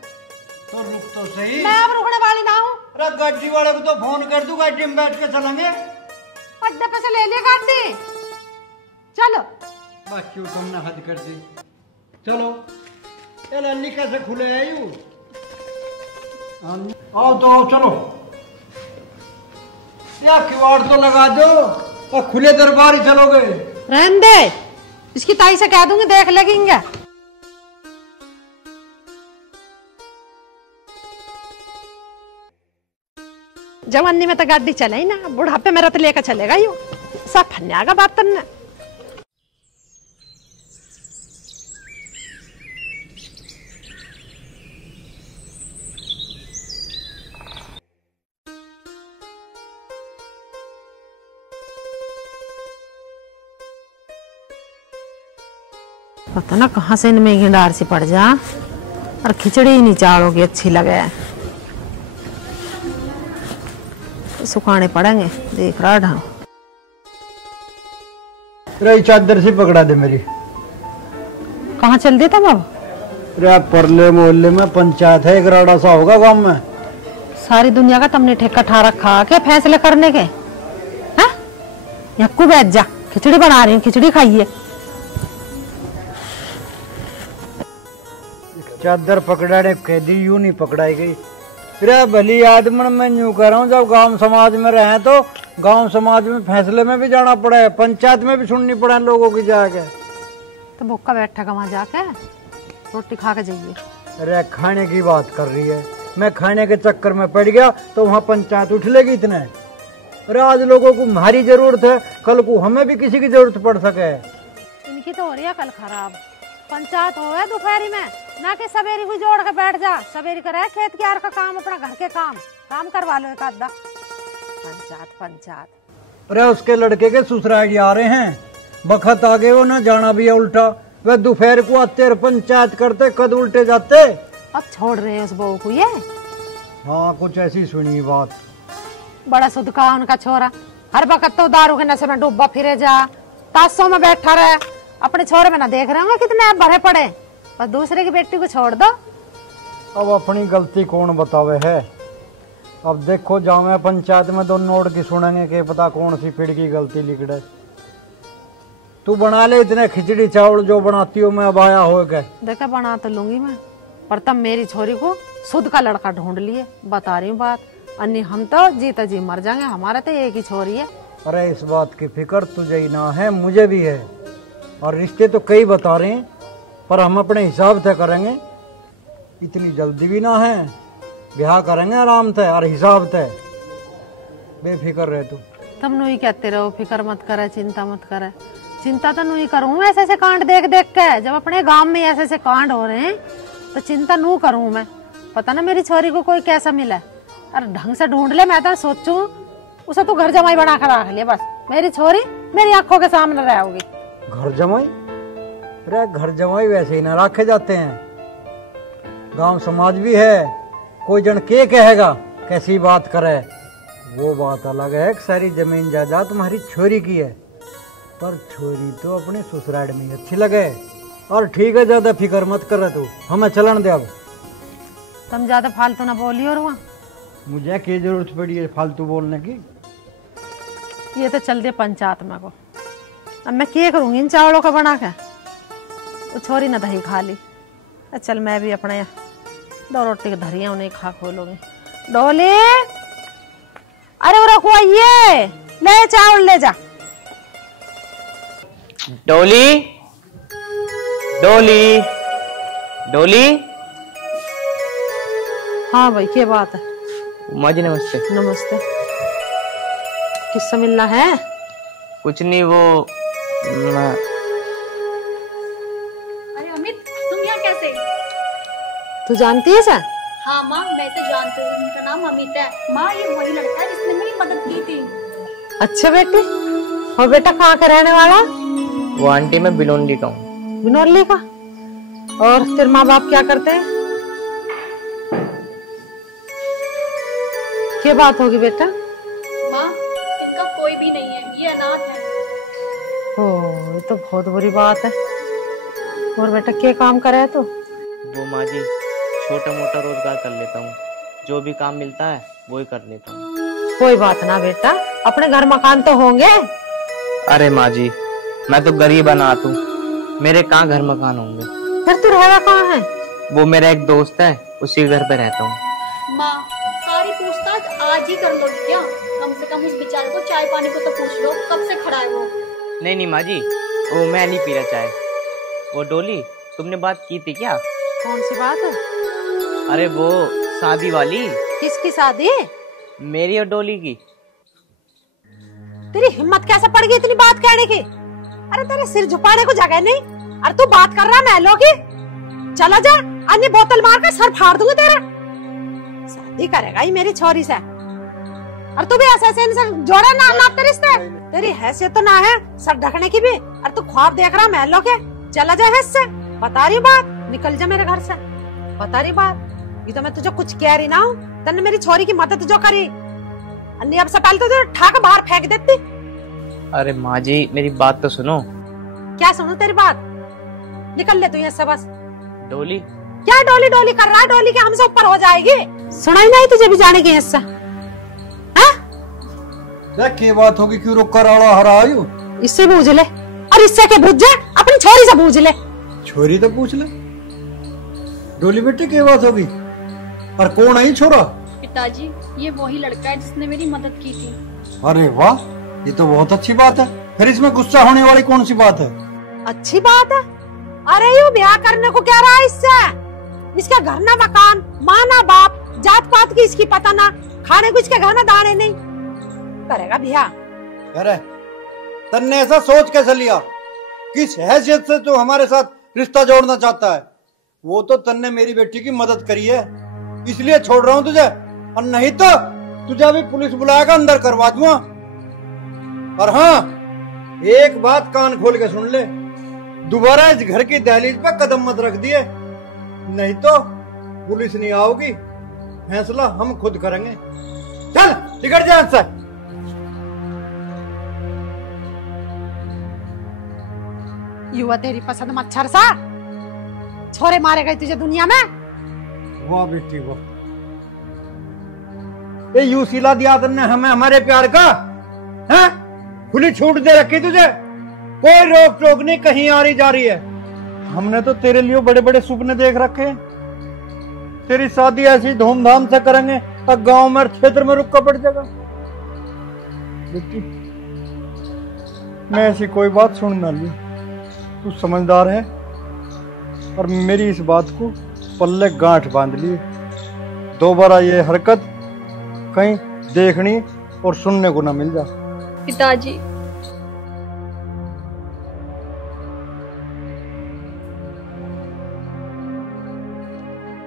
तो रुक तो सही। मैं अब रुकने वाली ना हूँ। अरे गाड़ी वाले को तो फोन कर दूं, गाड़ी में बैठ के चलेंगे। अड्डे पे से ले लिया गाड़ी, चलो। बस क्यों तुमने हद कर दी। चलो ये लल्ली कैसे खुले है यू। आओ तो आओ, चलो या किवाड़ तो लगा दो और खुले दरबार ही चलोगे। रहने दे, इसकी ताई से कह दूंगी, देख लगेंगे। जवानी में तो गाड़ी चले ही ना, बुढ़ापे मेरा तो लेकर चलेगा यू सब फन्या का बात करना। पता ना कहाँ से इनमें गिंडार सी पड़ जा, और खिचड़ी ही नहीं चाड़ोगी अच्छी लगे, सुखाने पड़ेंगे। देख रहा ढंग। रही चादर से पकड़ा दे मेरी। कहाँ चल दिया था बाबू? रे परले मोहल्ले में पंचायत है, एक राड़ा सा होगा गांव में। सारी दुनिया का तुमने ठेका ठा रखा के फैसले करने के? हाँ, यक्कू बैठ जा, खिचड़ी बना रही हूँ, खिचड़ी खाइए। चादर पकड़ाने कह दी, यूं नहीं पकड़ाई गई। रे भली आदमन मैं यूं कह रहा हूँ, जब गांव समाज में रहे तो गांव समाज में फैसले में भी जाना पड़े, पंचायत में भी सुननी पड़े लोगों की जाके। तो भूखा बैठा का वहां जाके रोटी खा के जाइए। अरे खाने की बात कर रही है, मैं खाने के चक्कर में पड़ गया तो वहाँ पंचायत उठ लेगी इतने। अरे आज लोगों को हमारी जरूरत है, कल को हमें भी किसी की जरूरत पड़ सके। इनकी तो हो रही है कल खराब। पंचायत हो दोपहरी में, ना कि सवेरी हुई जोड़ के बैठ जा। सवेरी करे खेत क्यार का काम, अपना घर के काम करवा लो एक आधा। पंचायत। अरे उसके लड़के के ससुराल आ रहे हैं, बखत आगे वो ना जाना भी है उल्टा। वे दोपहर को आते और पंचायत करते, कद उल्टे जाते। अब छोड़ रहे हैं उस बहू को ये? हाँ कुछ ऐसी सुनी बात। बड़ा सुध का उनका छोरा, हर वक्त तो दारू के नशे में डूबा फिरे जा, ताशों में बैठा रहे। अपने छोरे में ना देख रहे होंगे कितने भरे पड़े, बस दूसरे की बेटी को छोड़ दो। अब अपनी गलती कौन बतावे है। अब देखो जावे पंचायत में दोनों नोट की सुनेंगे कि पता कौन सी पीढ़ की गलती लिखड़े। तू बना ले इतने खिचड़ी चावल जो बनाती हो, मैं अब आया हो गए। देखा बना तो लूंगी मैं, पर तब मेरी छोरी को शुद्ध का लड़का ढूंढ लिए। बता रही हूँ बात, अन्य हम तो जीता जी मर जाएंगे, हमारा तो एक ही छोरी है। अरे इस बात की फिक्र तुझे ही ना है, मुझे भी है। और रिश्ते तो कई बता रहे हैं, पर हम अपने हिसाब से करेंगे। इतनी जल्दी भी ना है, ब्याह करेंगे आराम से और हिसाब से। बेफिक्र रहे तू। तुम नु ही कहते रहो फिक्र मत करे, चिंता मत करे। चिंता तो नु ही करूँ ऐसे ऐसे कांड देख देख के। जब अपने गांव में ऐसे ऐसे कांड हो रहे हैं तो चिंता नू करूँ मैं। पता ना मेरी छोरी को कोई कैसा मिला, और ढंग से ढूंढ ले। मैं तो सोचू उसे तू घर जमाई बना कर रख ले, बस मेरी छोरी मेरी आंखों के सामने रहोगी। घर जमाई? अरे घर जमाई वैसे ही ना रखे जाते हैं, गांव समाज भी है। कोई जन के कहेगा कैसी बात करे, वो बात अलग है। सारी जमीन जायदाद तुम्हारी छोरी की है, पर छोरी तो अपने ससुराल में अच्छी लगे। और ठीक है, ज्यादा फिक्र मत कर रहे तू, हमें चलन दे। अब तुम ज्यादा फालतू ना बोली। और वहाँ मुझे क्या जरूरत पड़ी है फालतू बोलने की। ये तो चल दे पंचायत में को, अब मैं क्या करूंगी इन चावलों का बना के। वो छोरी ना दही खा ली, चल मैं भी अपने 2 रोटी की धरिया उन्हें खा खोलूंगी। डोली, अरे वो रखो, आइए ले चावल ले जा। डोली डोली डोली। हाँ भाई क्या बात है? माँ जी नमस्ते। नमस्ते। किससे मिलना है? कुछ नहीं, वो अरे अमित, तुम यहाँ कैसे? तू जानती है सर? हाँ माँ, मैं तो जानती हूँ, इनका नाम अमित है। माँ ये वही लड़का है जिसने मेरी मदद की थी। अच्छा बेटी, और बेटा कहाँ का रहने वाला? वो आंटी मैं बिनोली का हूँ। बिनोली का? और तेरे माँ बाप क्या करते हैं? क्या बात होगी बेटा? माँ इनका कोई भी नहीं है, ये अनाथ है। ओह, ये तो बहुत बुरी बात है। और बेटा क्या काम करे है तू? वो माँ जी छोटा मोटा रोजगार कर लेता हूँ, जो भी काम मिलता है वो ही कर लेता हूँ। कोई बात ना बेटा, अपने घर मकान तो होंगे। अरे माँ जी, मैं तो गरीब अनाथ हूँ, मेरे कहाँ घर मकान होंगे। फिर तू रहेगा कहाँ है? वो मेरा एक दोस्त है, उसी घर पे रहता हूँ। माँ, सारी पूछताछ आज ही कर लोगी क्या? कम से कम उस बेचारे को चाय पानी को तो पूछ लो, कब से खड़ा है वो। नहीं माँ जी, वो मैं नहीं पी रहा चाय। वो डोली, तुमने बात की थी क्या? कौन सी बात है? अरे वो शादी वाली। किसकी शादी? मेरी और डोली की। तेरी हिम्मत कैसे पड़ गई इतनी बात कहने की? अरे तेरे सिर झुकाने को जगह नहीं, अरे तू बात कर रहा महलों की। चला जा, अन्य बोतल मार कर सर फाड़ दूंगा तेरा। शादी करेगा ही मेरी छोरी से, और तू भी ऐसे इनसे जोड़ा ना नापते रिश्ते। तेरी हैसियत तो ना है सर ढकने की भी, और तू ख्वाब देख रहा महलों के। चला जा इससे, बता रही बात, निकल जा मेरे घर से, बता रही बात। ये तो मैं तुझे कुछ कह रही ना हूँ, तन्ने मेरी छोरी की मदद जो करी, अन्य अब से पहले तो ठाक बाहर फेंक देती। अरे माँ जी, मेरी बात तो सुनो। क्या सुनो तेरी बात? निकल ले तू यहाँ से बस। डोली? क्या डोली डोली कर रहा है? डोली के हमसे ऊपर हो जाएगी। सुनाई नहीं तुझे भी जाने की हिस्सा? क्या बात होगी, क्यों रोक कर हरा आयु? इससे पूछ ले, और इससे के पूछ जा, अपनी छोरी से पूछ ले। छोरी तो पूछ ले। डोली बेटी क्या बात होगी? और कौन है छोरा? पिताजी, ये वही लड़का है जिसने मेरी मदद की थी। अरे वाह, ये तो बहुत अच्छी बात है। फिर इसमें गुस्सा होने वाली कौन सी बात है? अच्छी बात है? अरे यू ब्याह करने को क्या रहा है इससे? इसके घर ना मकान, माँ ना बाप, जात पात की इसकी पता ना, खाने को इसके घर में दाने नहीं, करेगा ब्याह? अरे तन्ने ऐसा सोच कैसे लिया? किस हैसियत से तू हमारे साथ रिश्ता जोड़ना चाहता है? वो तो तन्ने मेरी बेटी की मदद करी है, इसलिए छोड़ रहा हूँ तुझे, और नहीं तो तुझे भी पुलिस बुलाएगा, अंदर करवा दूंगा। और हाँ, एक बात कान खोल के सुन ले, दोबारा इस घर की दहलीज पे कदम मत रख दिए, नहीं तो पुलिस नहीं आओगी, फैसला हम खुद करेंगे। चल निकल जा यहाँ से। युवा तेरी पसंद मच्छर सा, छोरे मारे गए तुझे दुनिया में। वाह बेटी वाह, ये यूं सिला दिया तुमने हमें हमारे प्यार का, हैं? खुली छूट दे रखी तुझे, कोई रोक टोक नहीं, कहीं आ रही जा रही है। हमने तो तेरे लिए बड़े बड़े सपने देख रखे हैं, तेरी शादी ऐसी धूमधाम से करेंगे तब गांव में क्षेत्र में रुका पड़ जाएगा। बेटी मैं ऐसी कोई बात सुन ना ली, तू समझदार है, और मेरी इस बात को पल्ले गांठ बांध ली। दोबारा ये हरकत कहीं देखनी और सुनने को ना मिल जा। पिताजी,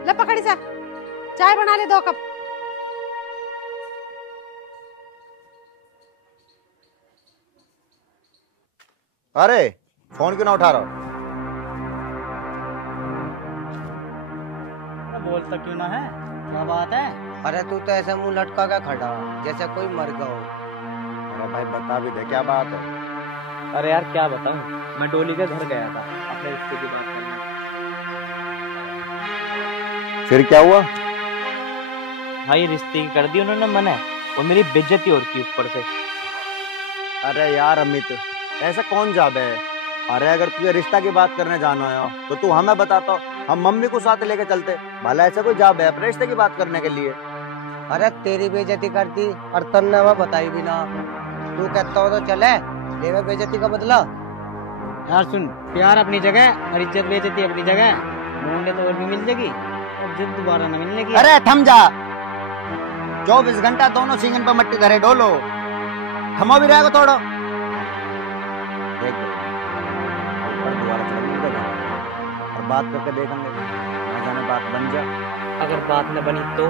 ले पकड़ी से, चाय बना ले 2 कप। अरे फोन क्यों ना उठा रहा हो? बोलता क्यों ना है, क्या बात है? अरे तू तो ऐसा मुंह लटका के खड़ा जैसे कोई मर गया हो। अरे भाई बता भी दे, क्या बात है? अरे यार क्या बताऊं, मैं डोली के घर गया था अपने रिश्ते की बात करने। फिर क्या हुआ? भाई रिश्ते की कर दी उन्होंने मना, और मेरी बेइज्जती और की ऊपर से। अरे यार अमित, ऐसा कौन जाता है? अरे अगर तुझे रिश्ता की बात करने जाना है तो तू हमें बताता, हम मम्मी को साथ लेके चलते। भला ऐसा कोई जाब है अपने रिश्ते की बात करने के लिए? अरे तेरी बेइज्जती करती और तन्ने हमें बताई भी ना। तू कहता हो तो चले, ले बेइज्जती का बदला। यार सुन, प्यार अपनी जगह और इज्जत बेइज्जती अपनी जगह, ढूंढे तो और भी मिल जाएगी, और जिद दोबारा न मिलने की। अरे थम जा, 24 घंटा दोनों सींगन पर मट्टी धरे डोलो, थमा भी रहेगा थोड़ा। दोबारा चलेंगे और बात करके देखेंगे, न जाने बात बन जाए। अगर बात न बनी तो?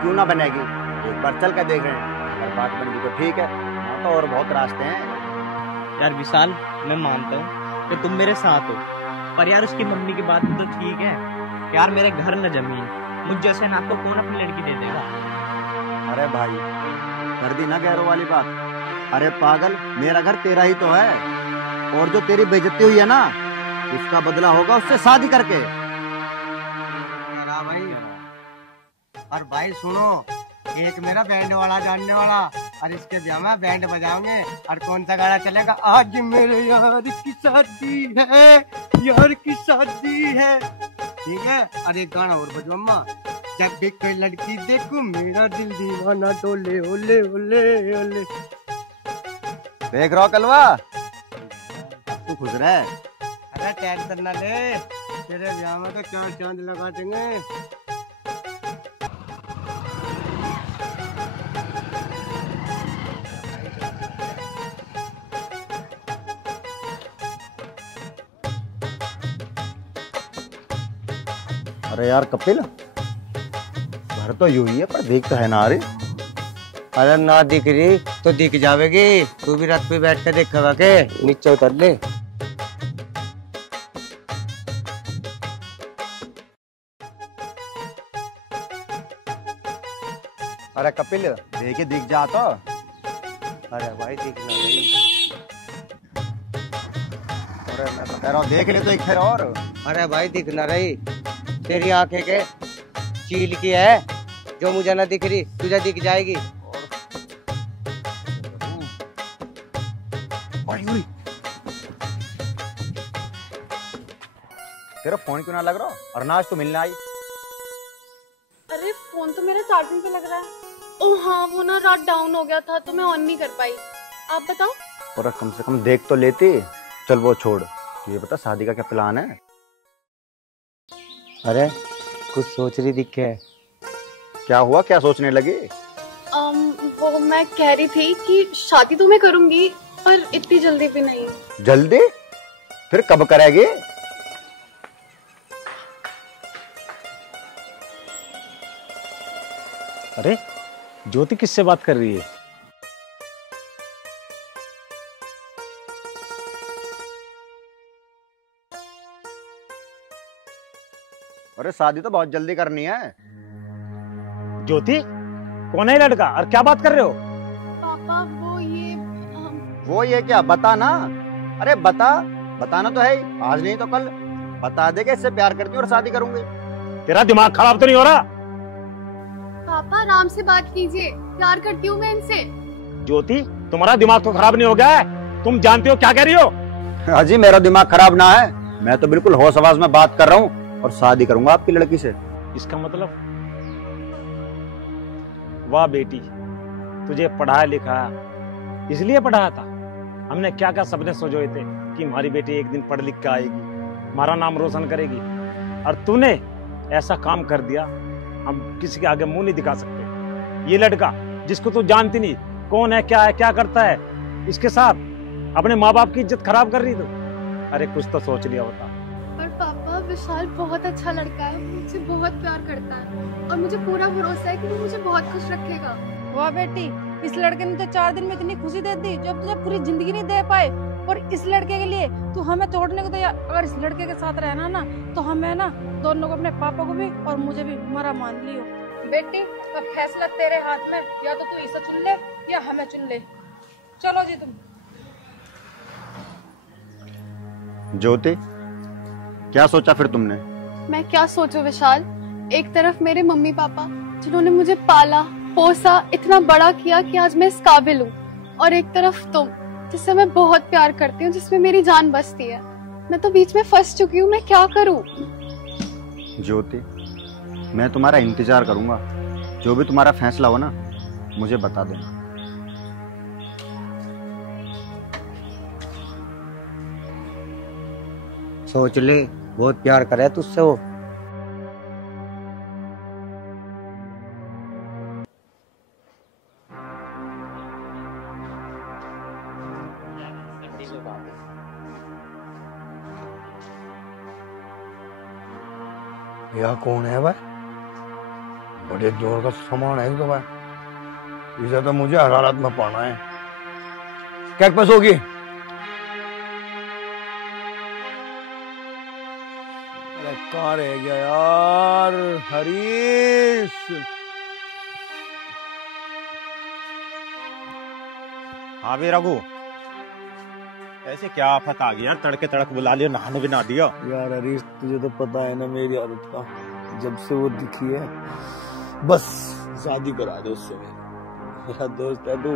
क्यों ना बनेगी, एक बार चल कर देख रहे हैं, अगर बात बन गई तो ठीक है, तो और बहुत रास्ते हैं। यार विशाल, मैं मानता हूँ कि तुम मेरे साथ हो, पर यार उसकी मम्मी की बात तो ठीक है यार, मेरे घर न जमीन, मुझ जैसे ना को कौन अपनी लड़की दे देगा? अरे भाई कर दी ना गैरों वाली बात। अरे पागल, मेरा घर तेरा ही तो है, और जो तेरी बेइज्जती हुई है ना, उसका बदला होगा उससे शादी करके। और भाई सुनो, एक मेरा बैंड वाला जानने वाला, और इसके ब्याह में बैंड बजाओगे। और कौन सा गाना चलेगा? आज मेरे यार की शादी है, यार की शादी है, ठीक है। और एक गाना और बजो अम्मा, जब भी कोई लड़की देखूं मेरा दिल दीवाना डोले, ओले ओले ओले। देख रहा कलवा, तू खुश रहे? अरे टेंशन ना ले, तेरे ब्याह में तो 4 चांद लगा देंगे। अरे यार कपिल, घर तो यूं ही है पर देख तो है ना। अरे अरे ना दिख रही तो दिख जावेगी, तू भी रात पे बैठ के देखा के नीचे उतर ले। अरे कपिल देखे दिख जा तो। अरे भाई दिखना नहीं। अरे मैं तो कह रहा हूँ देख ले तो एक फिर और। अरे भाई दिखना रही, तेरी आंखें के चील की है, जो मुझे ना दिख रही तुझे दिख जाएगी। तेरा फोन क्यों ना लग रहा? और ना आज तो मिलने आई। अरे फोन तो मेरा चार्जिंग पे लग रहा है। ओह हाँ, वो ना रात डाउन हो गया था तो मैं ऑन नहीं कर पाई। आप बताओ। और कम से कम देख तो लेती। चल वो छोड़, तुझे पता शादी का क्या प्लान है? अरे कुछ सोच रही दिखे। क्या हुआ, क्या सोचने लगी? वो मैं कह रही थी कि शादी तो मैं करूंगी पर इतनी जल्दी भी नहीं। जल्दी? फिर कब करेगी? अरे ज्योति किससे बात कर रही है? अरे शादी तो बहुत जल्दी करनी है। ज्योति कौन है लड़का और क्या बात कर रहे हो? पापा वो ये क्या, बता ना। अरे बताना तो है ही, आज नहीं तो कल बता दे कि इससे प्यार करती हूँ और शादी करूंगी। तेरा दिमाग खराब तो नहीं हो रहा? पापा आराम से बात कीजिए, प्यार करती हूँ मैं इनसे। ज्योति तुम्हारा दिमाग तो खराब नहीं हो गया है? तुम जानते हो क्या कह रही हो? हाजी मेरा दिमाग खराब ना है, मैं तो बिल्कुल होश आवाज में बात कर रहा हूँ और शादी करूंगा आपकी लड़की से। इसका मतलब? वाह बेटी, तुझे पढ़ाया लिखा इसलिए पढ़ाया था। हमने क्या क्या सपने सोचे थे कि हमारी बेटी एक दिन पढ़ लिख के आएगी, हमारा नाम रोशन करेगी, और तूने ऐसा काम कर दिया। हम किसी के आगे मुंह नहीं दिखा सकते। ये लड़का जिसको तू जानती नहीं कौन है, क्या है, क्या करता है, इसके साथ अपने माँ बाप की इज्जत खराब कर रही तू। अरे कुछ तो सोच लिया होता। पर पापा विशाल बहुत अच्छा लड़का है, मुझसे बहुत प्यार करता है और मुझे पूरा भरोसा है कि वो मुझे बहुत खुश रखेगा। वाह बेटी, इस लड़के ने तो 4 दिन में इतनी खुशी दे दी जो तुझे पूरी जिंदगी नहीं दे पाए। और इस लड़के के लिए तू हमें तोड़ने को तैयार। अगर इस लड़के के साथ रहना ना तो हमें ना दोनों को, अपने पापा को भी और मुझे भी मरा मान लियो। बेटी अब फैसला तेरे हाथ में, या तो तू इसे चुन ले या हमें चुन ले। चलो जी तुम। ज्योति क्या सोचा फिर तुमने? मैं क्या सोचूं विशाल, एक तरफ मेरे मम्मी पापा जिन्होंने मुझे पाला पोसा, इतना बड़ा किया कि आज मैं इस काबिल हूँ, और एक तरफ तुम जिससे मैं बहुत प्यार करती हूँ, जिसमें मेरी जान बसती है। मैं तो बीच में फंस चुकी हूँ, मैं क्या करूँ? ज्योति मैं तुम्हारा इंतजार करूंगा, जो भी तुम्हारा फैसला हो ना मुझे बता देना। सोच ले, बहुत प्यार करे तुझसे वो। यह कौन है भाई? बड़े जोर का सामान है तो भाई, इसे तो मुझे हरारत में पड़ना है। क्या पास होगी? अरे कहाँ रह गया यार हरीश? हाँ भी रघु, ऐसे क्या आफत आ गई यार, तड़के तड़क बुला लिया, नहाने भी ना दिया। यार हरीश तुझे तो पता है ना मेरी आदत का, जब से वो दिखी है बस शादी करा दे उससे, मेरा दोस्त है तू।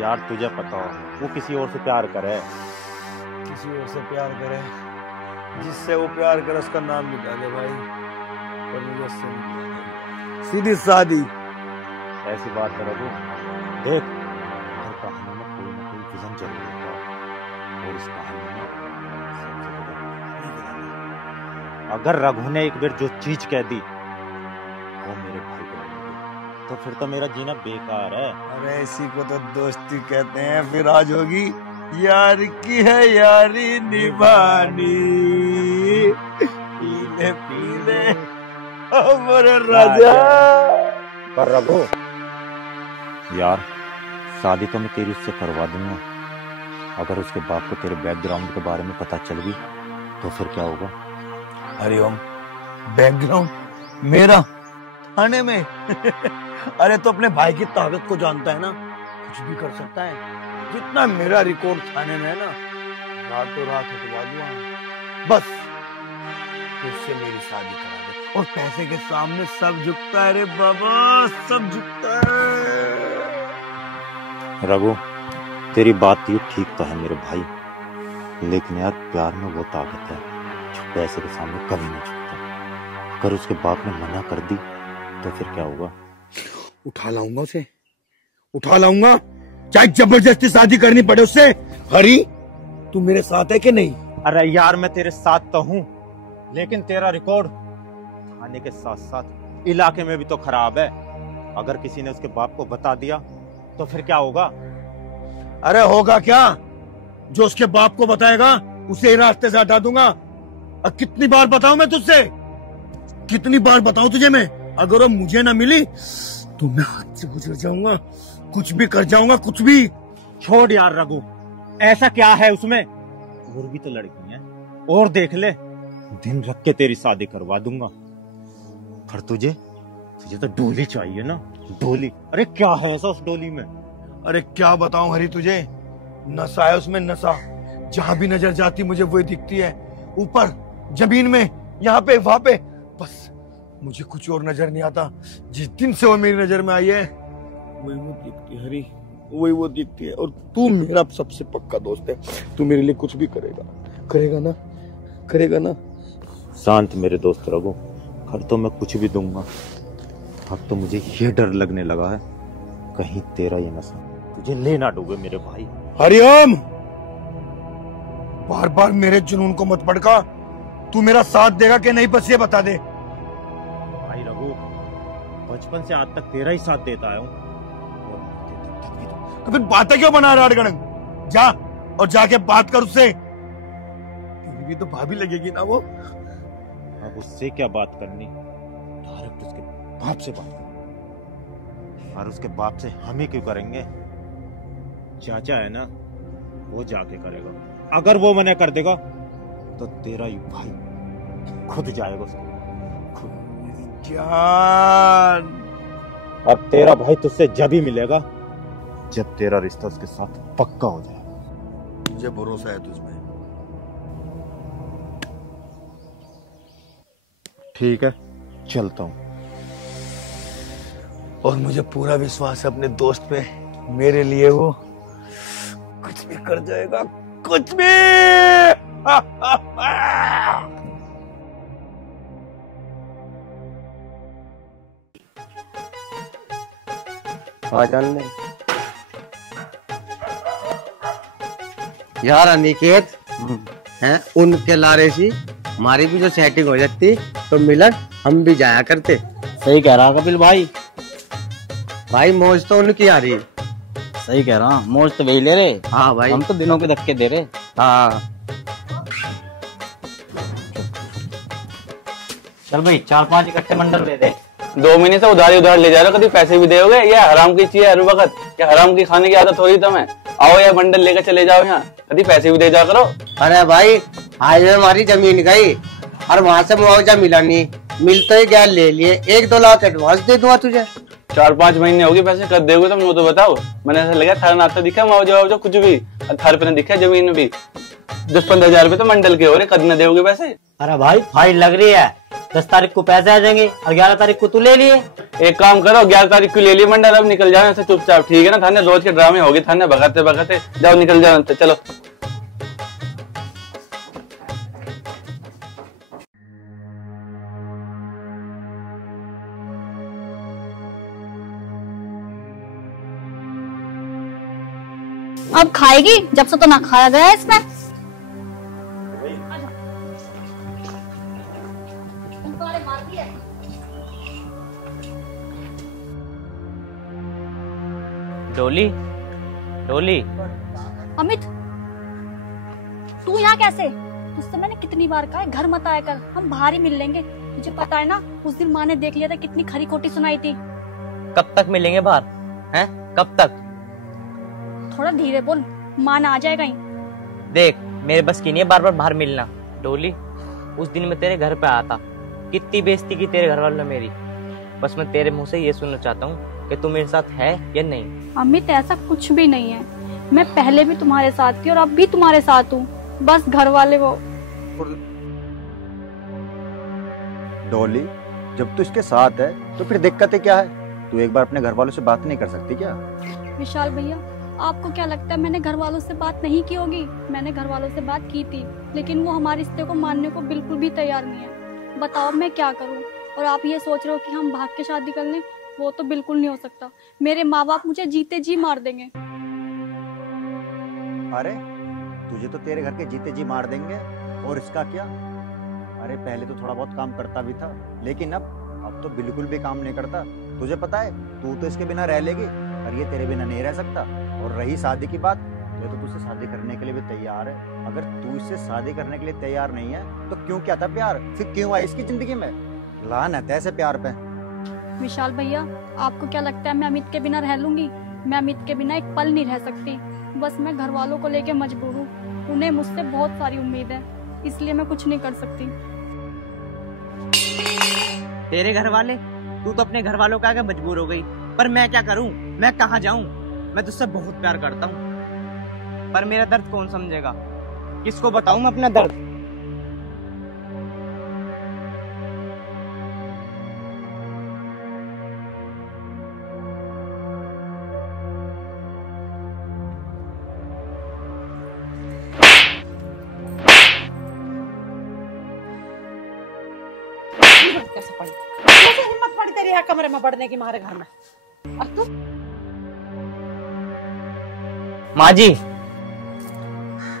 यार तुझे पता हो वो किसी और से प्यार करे, किसी और से प्यार करे, जिससे वो प्यार करे उसका नाम मिटा दे भाई, और मुझे उससे सीधी शादी। ऐसी बात करो तू, देख हर कहानी में कोई ना कोई विजन जरूर होता है, और इस कहानी में सबसे बड़ा विलन है। अगर रघु ने एक बार जो चीज कह दी वो मेरे भाई को लगी, तो फिर तो मेरा जीना बेकार है। अरे इसी को तो दोस्ती कहते हैं। फिर आज होगी यार की है यारी निभानी, पीले पीले हमारे राजा। पर रघु यार, शादी तो मैं तेरी उससे करवा दूंगा, अगर उसके बाप को तेरे बैकग्राउंड के बारे में पता चल गई तो फिर क्या होगा? हरिओम, बैकग्राउंड मेरा थाने में? अरे तो अपने भाई की ताकत को जानता है ना, कुछ भी कर सकता है। जितना मेरा रिकॉर्ड थाने में है ना, रातों रात हटवा दूंगा। बस तो उससे मेरी शादी करा दे, और पैसे के सामने सब झुकता है रे बाबा, सब झुकता है। रघु तेरी बात ये ठीक तो है मेरे भाई, लेकिन यार प्यार में वो ताकत है जो पैसे के सामने कभी नहीं झुकता। अगर उसके बाप ने मना कर दी तो फिर क्या होगा? उठा लाऊंगा उसे, उठा लाऊंगा, चाहे जबरदस्ती शादी करनी पड़े उससे। हरी तू मेरे साथ है कि नहीं? अरे यार मैं तेरे साथ तो हूँ, लेकिन तेरा रिकॉर्ड थाने के साथ साथ इलाके में भी तो खराब है। अगर किसी ने उसके बाप को बता दिया तो फिर क्या होगा? अरे होगा क्या, जो उसके बाप को बताएगा उसे रास्ते से हटा दूंगा। अब कितनी बार बताऊं मैं तुझसे, कितनी बार बताऊं तुझे मैं? अगर वो मुझे ना मिली तो मैं हाथ से गुजर जाऊंगा, कुछ भी कर जाऊंगा, कुछ भी। छोड़ यार रघु, ऐसा क्या है उसमें? और भी तो लड़की है, और देख ले, दिन रख के तेरी शादी करवा दूंगा। पर तुझे तो डोली चाहिए ना, डोली। अरे क्या है ऐसा उस डोली में? अरे क्या बताऊं हरी तुझे, नशा है उसमें, नशा। जहां भी नजर जाती मुझे वही दिखती है, ऊपर जमीन में, यहाँ पे वहां पे, बस मुझे कुछ और नजर नहीं आता। जिस दिन से वो मेरी नजर में आई है वही वो दिखती है हरी, वही वो दिखती है। और तू मेरा सबसे पक्का दोस्त है, तू मेरे लिए कुछ भी करेगा, करेगा ना, करेगा ना? शांत मेरे दोस्त रघु, कर तो मैं कुछ भी दूंगा। अब तो मुझे ये डर लगने लगा है कहीं तेरा ये नशा तुझे ले ना डूबे मेरे भाई। हरिओम, बार बार मेरे जुनून को मत भड़का। तू मेरा साथ देगा कि नहीं, बस ये बता दे। भाई रघु, बचपन से आज तक तेरा ही साथ देता आया हूँ, तो फिर बातें क्यों बना रहा है? जा और जाके बात कर उससे, तेरी भी तो भाभी लगेगी ना वो। अब उससे क्या बात करनी, डायरेक्ट उसके बाप से बात करनी। और उसके बाप से हम ही क्यों करेंगे? चाचा है ना, वो जाके करेगा। अगर वो मना कर देगा तो तेरा ही भाई खुद जाएगा उसके खुद। जान, अब तेरा भाई तुझसे जब ही मिलेगा जब तेरा रिश्ता उसके साथ पक्का हो जाए। मुझे भरोसा है तुझमें। ठीक है, चलता हूँ। और मुझे पूरा विश्वास है अपने दोस्त पे, मेरे लिए वो कुछ भी कर जाएगा, कुछ भी। चल यार अनिकेत, हैं उनके लारे सी हमारी भी जो सेटिंग हो जाती तो मिलन हम भी जाया करते। सही कह रहा कपिल भाई, भाई मौज तो उनकी आ रही। सही कह रहा, मौज तो वही ले रहे। हाँ भाई, हम तो दिनों के धक्के दे रहे। हाँ चल भाई 4-5 इकट्ठे मंडल दे दे। 2 महीने से उधार ले जा रहे हो, कभी पैसे भी दोगे? ये हराम की चीज है हर वक्त, क्या हराम की खाने की आदत हो रही तुम्हें? आओ या बंडल लेकर चले जाओ यहाँ, कभी पैसे भी दे जा करो। अरे भाई आज हमारी जमीन गई और वहाँ से मुआवजा मिला नहीं, मिलते ही क्या ले लिए, 1-2 लाख एडवांस दे दूंगा तुझे। 4-5 महीने हो गए, पैसे कब दोगे तुम वो तो बताओ। मैंने ऐसा लगा थारा नाता दिखा मुआवजा कुछ भी, थारे पे दिखा जमीन में भी 10-15 हजार रुपए तो मंडल के हो रहे, कद न दोगे पैसे? अरे भाई फाइल लग रही है, 10 तारीख को पैसे आ जाएंगे और 11 तारीख को तू ले लिए। एक काम करो, 11 तारीख को ले लिए मंडल, अब निकल जाओ ऐसे चुपचाप, ठीक है ना? थाने रोज के ड्रामे होगी, थाने भगाते भगाते जाओ, निकल जाओ, चलो। अब खाएगी, जब से तो ना खाया गया है इसमें। डोली, डोली। अमित, तू यहाँ कैसे? तुझसे मैंने कितनी बार कहा है घर मत आया कर, हम बाहर ही मिल लेंगे। तुझे पता है ना, उस दिन माँ ने देख लिया था, कितनी खरी खोटी सुनाई थी। कब तक मिलेंगे बाहर? हैं? कब तक? थोड़ा धीरे बोल, माँ ना आ जाएगा ही। देख, मेरे बस की नहीं है बार बार बाहर मिलना। डोली, उस दिन मैं तेरे घर पे आया था, कितनी बेइज्जती की तेरे घर वालों ने मेरी। बस मैं तेरे मुंह से ये सुनना चाहता हूँ कि तू मेरे साथ है या नहीं। अमित, ऐसा कुछ भी नहीं है, मैं पहले भी तुम्हारे साथ थी और अब भी तुम्हारे साथ हूँ। बस घर वाले वो। डॉली, जब तू इसके साथ है तो फिर दिक्कतें क्या है? तू एक बार अपने घर वालों से बात नहीं कर सकती क्या? विशाल भैया, आपको क्या लगता है मैंने घर वालों से बात नहीं की होगी? मैंने घर वालों से बात की थी, लेकिन वो हमारे रिश्ते को मानने को बिल्कुल भी तैयार नहीं है। बताओ मैं क्या करूं? और आप ये सोच रहे हो कि हम भाग के शादी कर लें? वो तो बिल्कुल नहीं हो सकता। मेरे माँ बाप मुझे जीते जी मार देंगे। अरे तुझे तो तेरे घर के जीते जी मार देंगे, और इसका क्या? अरे पहले तो थोड़ा बहुत काम करता भी था, लेकिन अब तो बिल्कुल भी काम नहीं करता। तुझे पता है, तू तो इसके बिना रह लेगी और ये तेरे बिना नहीं रह सकता। और रही शादी की बात, ये तो तुझसे शादी करने के लिए भी तैयार है। अगर तू इससे शादी करने के लिए तैयार नहीं है तो क्यों क्या था प्यार? फिर क्यों आई इसकी जिंदगी में? लानत है ऐसे प्यार पे। विशाल भैया, आपको क्या लगता है मैं अमित के बिना रह लूंगी? मैं अमित के बिना एक पल नहीं रह सकती। बस मैं घर वालों को लेके मजबूर हूँ, उन्हें मुझसे बहुत सारी उम्मीद है, इसलिए मैं कुछ नहीं कर सकती। तेरे घर वाले? तू तो अपने घर वालों के आगे मजबूर हो गई, पर मैं क्या करूं? मैं कहाँ जाऊं? मैं तुझसे बहुत प्यार करता हूं, पर मेरा दर्द कौन समझेगा? किसको बताऊं मैं अपना दर्द? कैसे पड़ी? कैसे हिम्मत पड़ी तेरी यहाँ कमरे में बढ़ने की हमारे घर में? और तू? माँ जी,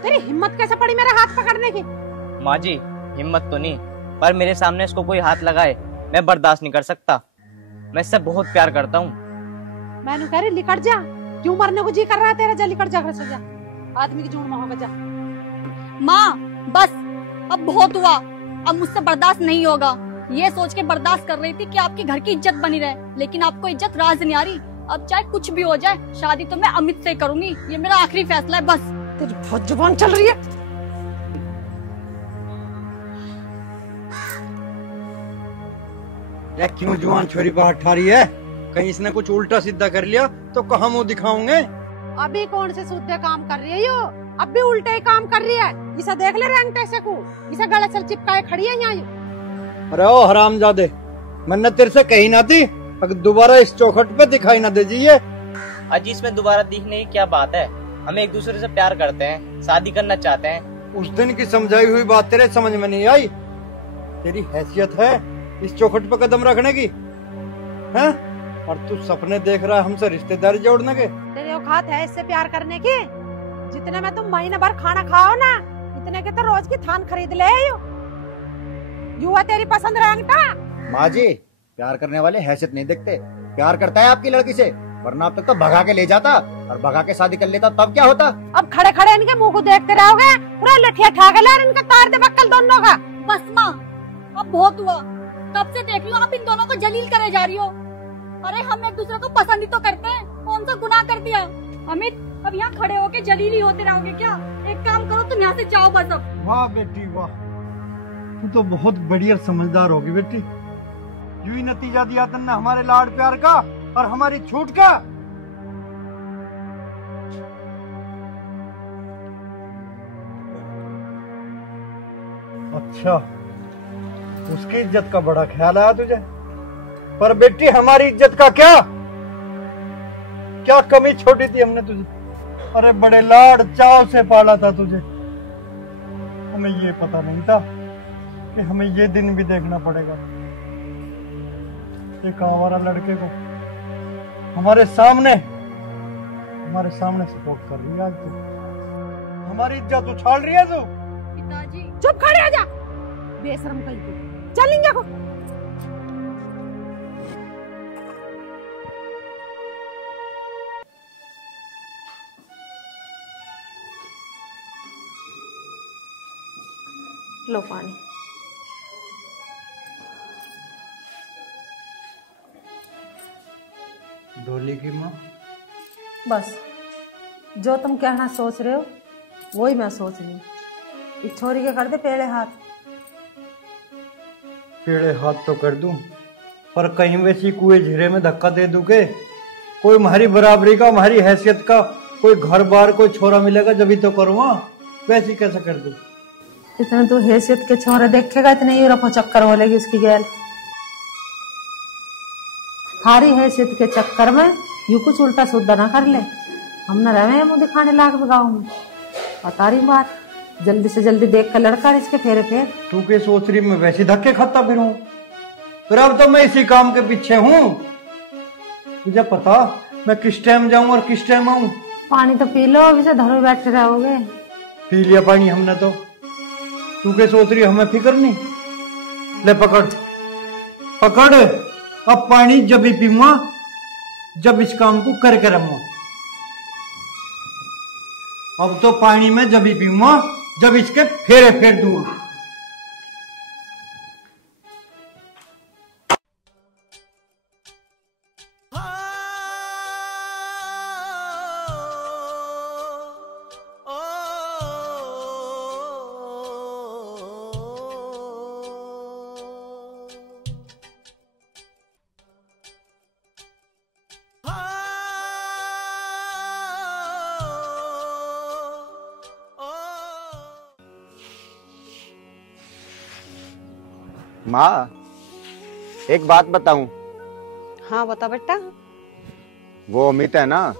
तेरी हिम्मत कैसे पड़ी मेरा हाथ पकड़ने की? माँ जी, हिम्मत तो नहीं, पर मेरे सामने इसको कोई हाथ लगाए मैं बर्दाश्त नहीं कर सकता। मैं इससे बहुत प्यार करता हूँ। मैंने कह रही लिकट जा, क्यों मरने को जी कर रहा है तेरा? जा लिकट जा घर से, जा, आदमी की जून में होगा, जा। माँ बस, अब बहुत हुआ, अब मुझसे बर्दाश्त नहीं होगा। ये सोच के बर्दाश्त कर रही थी कि आपके घर की इज्जत बनी रहे, लेकिन आपको इज्जत राज नहीं आ रही। अब चाहे कुछ भी हो जाए, शादी तो मैं अमित से करूंगी, ये मेरा आखिरी फैसला है। बस। तेरी बहुत जुबान चल रही है। ये क्यों जुबान छोरी बाहर ठा रही है? कहीं इसने कुछ उल्टा सीधा कर लिया तो कहाँ मुंह दिखाऊंगे? अभी कौन से सूधे काम कर रही है यो? अब भी उल्टे ही काम कर रही है। इसे देख ले रंगटे से को, इसे गले से चिपकाए खड़ी है यहाँ। अरे ओ हरामजादे, मैंने तेरे से कही ना थी अगर दोबारा इस चौखट पे दिखाई ना दीजिए। अजी, इसमें दोबारा दिखने की क्या बात है? हम एक दूसरे से प्यार करते हैं, शादी करना चाहते हैं। उस दिन की समझाई हुई बात तेरे समझ में नहीं आई? तेरी हैसियत है इस चौखट पे कदम रखने की? हैं? और तू सपने देख रहा है हमसे रिश्तेदारी जोड़ने के? तेरे औकात है इससे प्यार करने की? जितने में तुम महीने भर खाना खाओ ना, इतने के तो रोज की थान खरीद ले। यू है तेरी पसंद रंगटा? माँ जी, प्यार करने वाले हैसियत नहीं देखते। प्यार करता है आपकी लड़की से, वरना अब तक तो भगा के ले जाता और भगा के शादी कर लेता, तब क्या होता? अब खड़े खड़े इनके मुंह को देखते रहोगे? पूरा लठिया ठा के लार इनका तार दे बक्कल दोनों का। बस माँ, अब बहुत हुआ। कब से देख रही हो आप इन दोनों को जलील करे जा रही हो। अरे हम एक दूसरे को पसंद ही तो करते हैं, कौन सा गुनाह कर दिया? अमित, अब यहाँ खड़े होके जलील ही होते रहोगे क्या? एक काम करो, तुम यहाँ से जाओ बस अब। वाह बेटी वाह, तू तो बहुत बढ़िया समझदार होगी बेटी। यूं ही नतीजा दिया तुमने हमारे लाड प्यार का और हमारी छूट का। अच्छा, उसकी इज्जत का बड़ा ख्याल आया तुझे, पर बेटी हमारी इज्जत का क्या कमी छोड़ी थी हमने तुझे। अरे बड़े लाड चाव से पाला था तुझे, हमें ये पता नहीं था कि हमें ये दिन भी देखना पड़ेगा। एक आवारा लड़के को हमारे सामने सपोर्ट कर रही है आज तू, हमारी इज्जत उछाल रही है तू। पिताजी चुप खड़े आ जा, बेशरम कहीं को चलेंगे को। लो पानी। डोली की माँ, बस जो तुम कहना सोच रहे हो वही मैं सोच रही हूँ। इस छोरी के कर दे पेड़े हाथ। पेड़े हाथ तो कर दूं, पर कहीं वैसी कुएं झीरे में धक्का दे दूं के कोई हमारी बराबरी का, हमारी हैसियत का कोई घर बार कोई छोरा मिलेगा जब ही तो करूँगा, वैसी कैसे कर दूं। इतने तो हैसियत के छोरे देखेगा, इतने ही रफो चक्कर हो लेगी उसकी गैल। थारी हैसियत के चक्कर में यू कुछ उल्टा सुद्धा ना कर ले। हम न रहे मुँह दिखाने लाग गाँव में। बता रही बात, जल्दी से जल्दी देख कर लड़का इसके फेरे पे। तू के सोच रही मैं वैसे धक्के खाता फिरूं, फिर अब तो मैं इसी काम के पीछे हूँ। तुझे पता मैं किस टाइम जाऊं और किस टाइम आऊं। पानी तो पी लो, अभी से धरो बैठे रहोगे। पी लिया पानी हमने तो, तू के सोच रही हमें फिक्र नहीं। ले पकड़ पकड़, अब पानी जब ही पीऊंगा जब इस काम को करके रहूंगा। अब तो पानी में जब ही पीऊंगा जब इसके फेरे फेर दूंगा। माँ, एक बात बताऊं? हाँ बता बेटा। वो अमित है ना,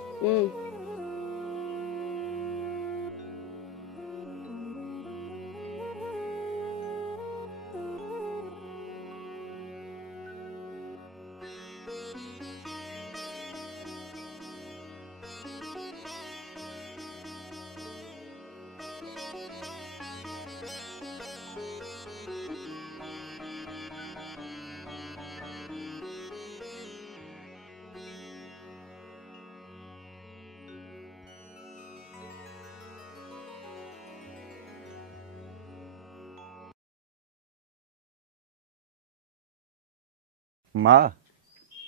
माँ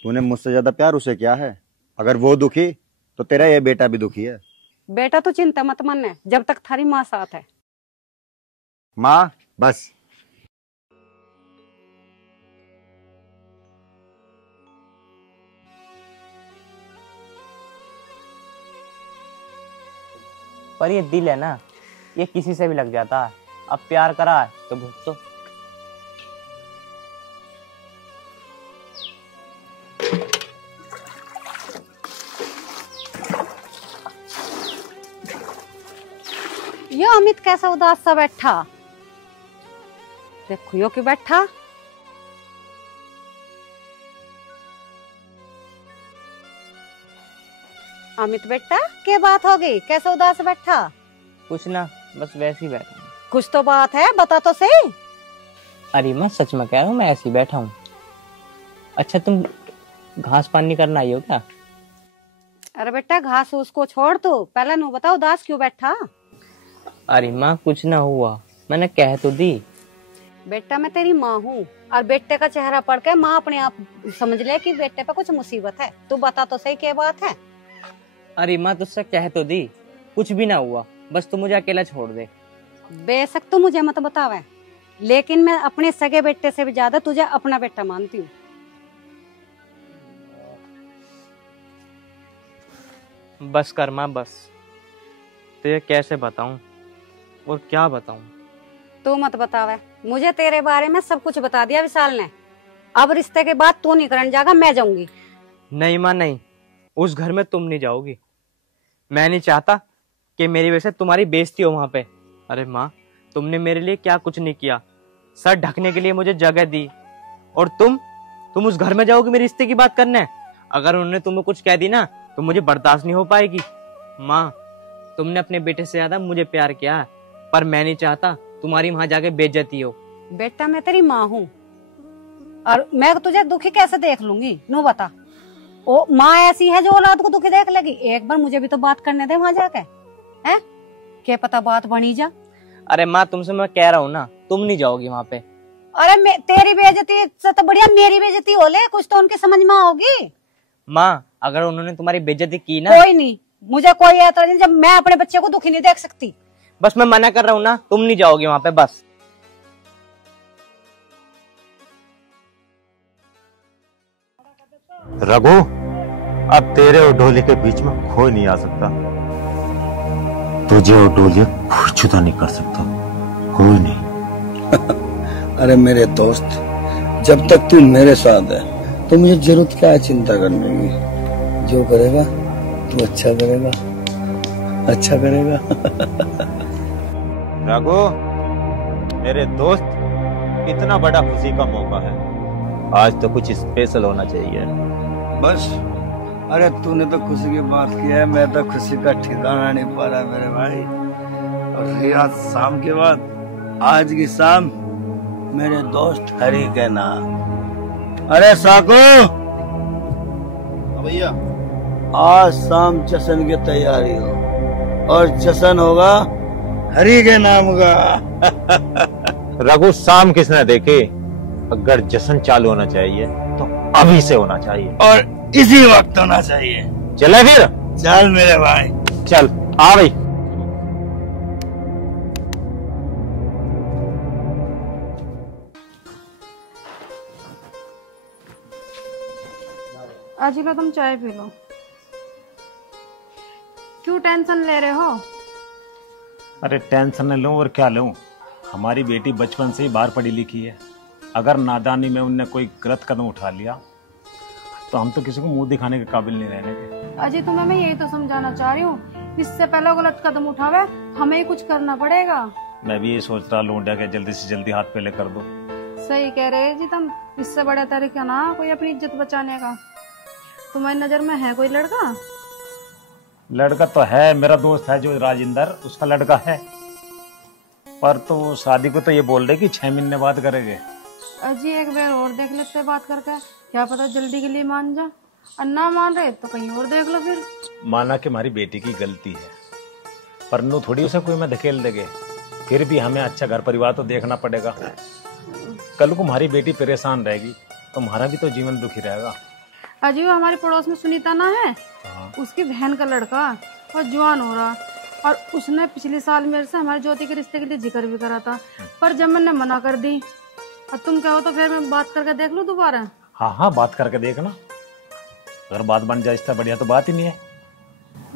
तूने मुझसे ज्यादा प्यार उसे किया है। अगर वो दुखी तो तेरा ये बेटा भी दुखी है। बेटा तो चिंता मत मन, जब तक थारी माँ साथ है। माँ बस। पर ये दिल है ना, ये किसी से भी लग जाता है। अब प्यार करा है तो भुगतो। ये अमित कैसा उदास सा बैठा, देखो यो क्यों बैठा। अमित बेटा क्या बात हो गई, कैसा उदास बैठा? कुछ ना, बस वैसे ही बैठा हूँ। कुछ तो बात है, बता तो सही। अरे माँ सच में कह रहा हूँ, मैं ऐसे ही बैठा हूँ। अच्छा तुम घास पानी करना आई हो क्या? अरे बेटा घास उसको छोड़, तू पहले नू बता उदास क्यों बैठा। अरे माँ कुछ ना हुआ, मैंने कह तो दी। बेटा मैं तेरी माँ हूँ और बेटे का चेहरा पढ़ के माँ अपने आप समझ ले कि बेटे पे कुछ मुसीबत है। तू बता तो सही क्या बात है। अरे माँ तुझसे कह तो दी, कुछ भी ना हुआ, बस तू मुझे अकेला छोड़ दे। बेशक तू मुझे मत बतावे, लेकिन मैं अपने सगे बेटे से भी ज्यादा तुझे अपना बेटा मानती हूँ। बस कर माँ बस, तुझे कैसे बताऊं और क्या बताऊं। तू मत बतावे, मुझे तेरे बारे में सब कुछ बता दिया विशाल ने। अब रिश्ते के बाद तू नहीं करने जाएगा, मैं जाऊंगी। नहीं माँ नहीं, उस घर में तुम नहीं जाओगी। मैं नहीं चाहता कि मेरी वजह से तुम्हारी बेइज्जती हो वहां पे। अरे माँ, तुमने मेरे लिए क्या कुछ नहीं किया, सर ढकने के लिए मुझे जगह दी, और तुम उस घर में जाओगी मेरे रिश्ते की बात करने। अगर उन्होंने तुम्हें कुछ कह दी ना तो मुझे बर्दाश्त नहीं हो पाएगी। माँ, तुमने अपने बेटे से ज्यादा मुझे प्यार किया, पर मैं नहीं चाहता तुम्हारी वहां जाके बेइज्जती हो। बेटा मैं तेरी माँ हूँ, और मैं तुझे दुखी कैसे देख लूंगी? नो बता, ओ माँ ऐसी है जो औलाद को दुखी देख लेगी? एक बार मुझे भी तो बात करने दे वहां जाके, हैं? क्या पता बात बनी जा। अरे माँ, तुमसे मैं कह रहा हूँ ना, तुम नहीं जाओगी वहां पे। अरे तेरी बेइज्जती से तो बढ़िया मेरी बेइज्जती हो ले, कुछ तो उनकी समझ में आओगी। माँ, अगर उन्होंने तुम्हारी बेइज्जती की ना, कोई नहीं, मुझे कोई ऐतराज नहीं, जब मैं अपने बच्चे को दुखी नहीं देख सकती। बस मैं मना कर रहा हूँ ना, तुम नहीं जाओगी वहां पे बस। रघु, अब तेरे और डोली के बीच में कोई नहीं आ सकता। तुझे और डोली कोई जुदा नहीं कर सकता, कोई नहीं। अरे मेरे दोस्त, जब तक तू मेरे साथ है तो मुझे जरूरत क्या है चिंता करने की। जो करेगा तू अच्छा करेगा, अच्छा करेगा। रघु, मेरे दोस्त, इतना बड़ा खुशी का मौका है, आज तो कुछ स्पेशल होना चाहिए। बस, अरे तूने तो खुशी की बात की है, मैं तो खुशी का ठिकाना नहीं पा रहा मेरे भाई। और रही आज शाम के बाद, आज की शाम मेरे दोस्त हरी के नाम। अरे साको भैया, आज शाम जश्न की तैयारी हो, और जश्न होगा हरी के नाम का। रघु, शाम किसने देखी? अगर जश्न चालू होना चाहिए तो अभी से होना चाहिए, और इसी वक्त होना चाहिए। चले फिर? चल मेरे भाई, चल आ भाई। आज लो तुम चाय पी लो। क्यों टेंशन ले रहे हो? अरे टेंशन न लूं और क्या लूं, हमारी बेटी बचपन से ही बाहर पढ़ी लिखी है। अगर नादानी में उनने कोई गलत कदम उठा लिया तो हम तो किसी को मुंह दिखाने के काबिल नहीं रहेंगे। अजय, तुम्हें मैं यही तो समझाना चाह रही हूँ, इससे पहले गलत कदम उठावे हमें ही कुछ करना पड़ेगा। मैं भी ये सोच रहा लूंडा के जल्दी से जल्दी हाथ पहले कर दो। सही कह रहे जी तुम, इससे बड़ा तरीका ना कोई अपनी इज्जत बचाने का। तुम्हारी नजर में है कोई लड़का? लड़का तो है, मेरा दोस्त है जो राजिंदर, उसका लड़का है, पर तो शादी को तो ये बोल रहे कि 6 महीने बाद करेंगे। अजी एक बार और देख लेते बात करके, क्या पता जल्दी के लिए मान जा, और ना मान रहे तो कहीं और देख लो। फिर माना कि हमारी बेटी की गलती है, पर नो थोड़ी उसे कोई में धकेल देंगे, फिर भी हमें अच्छा घर परिवार तो देखना पड़ेगा। कल को हमारी बेटी परेशान रहेगी तो हमारा भी तो जीवन दुखी रहेगा। अजी वो हमारे पड़ोस में सुनीता ना है, उसकी बहन का लड़का और जवान हो रहा, और उसने पिछले साल मेरे से हमारे ज्योति के रिश्ते के लिए जिक्र भी करा था, पर जब मैंने मना कर दी, और तुम कहो तो फिर मैं बात करके देख लूं दोबारा। हाँ हाँ, बात करके देखना, अगर बात बन जाए इससे बढ़िया तो बात ही नहीं है।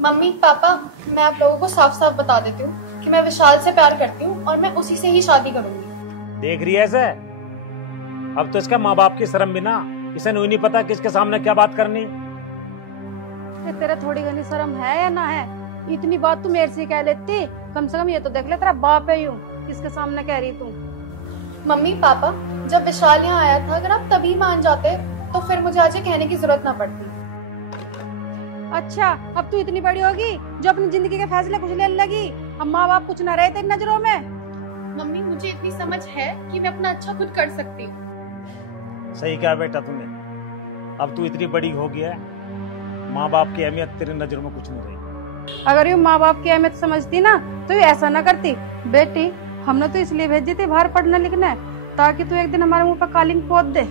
मम्मी पापा, मैं आप लोगों को साफ साफ बता देती हूँ कि मैं विशाल से प्यार करती हूँ और मैं उसी से ही शादी करूंगी। देख रही है ऐसे, अब तो इसका माँ बाप की शर्म बिना इसे नहीं पता किसके सामने क्या बात करनी। तेरे थोड़ी घनी शर्म है या ना है? इतनी बात तू मेरे से कह लेती, कम से कम ये तो देख ले तेरा बाप है यूं किसके सामने कह रही तू। मम्मी पापा, जब विशाल यहाँ आया था, अगर आप तभी मान जाते तो फिर मुझे आज ये कहने की जरूरत ना पड़ती। अच्छा, अब तू इतनी बड़ी होगी जो अपनी जिंदगी के फैसले कुछ लेने लगी, अब माँ बाप कुछ ना रहे तेरी नजरों में। मम्मी मुझे इतनी समझ है कि मैं अपना अच्छा खुद कर सकती हूँ। सही कहा बेटा तूने, अब तू इतनी बड़ी हो गई है, माँ बाप की अहमियत तेरी नजरों में कुछ नहीं रही। अगर ये माँ बाप की अहमियत समझती ना तो ये ऐसा ना करती। बेटी, हमने तो इसलिए भेजी थी बाहर पढ़ने लिखने, ताकि तू एक दिन हमारे मुंह पर कालिंग पोत दे।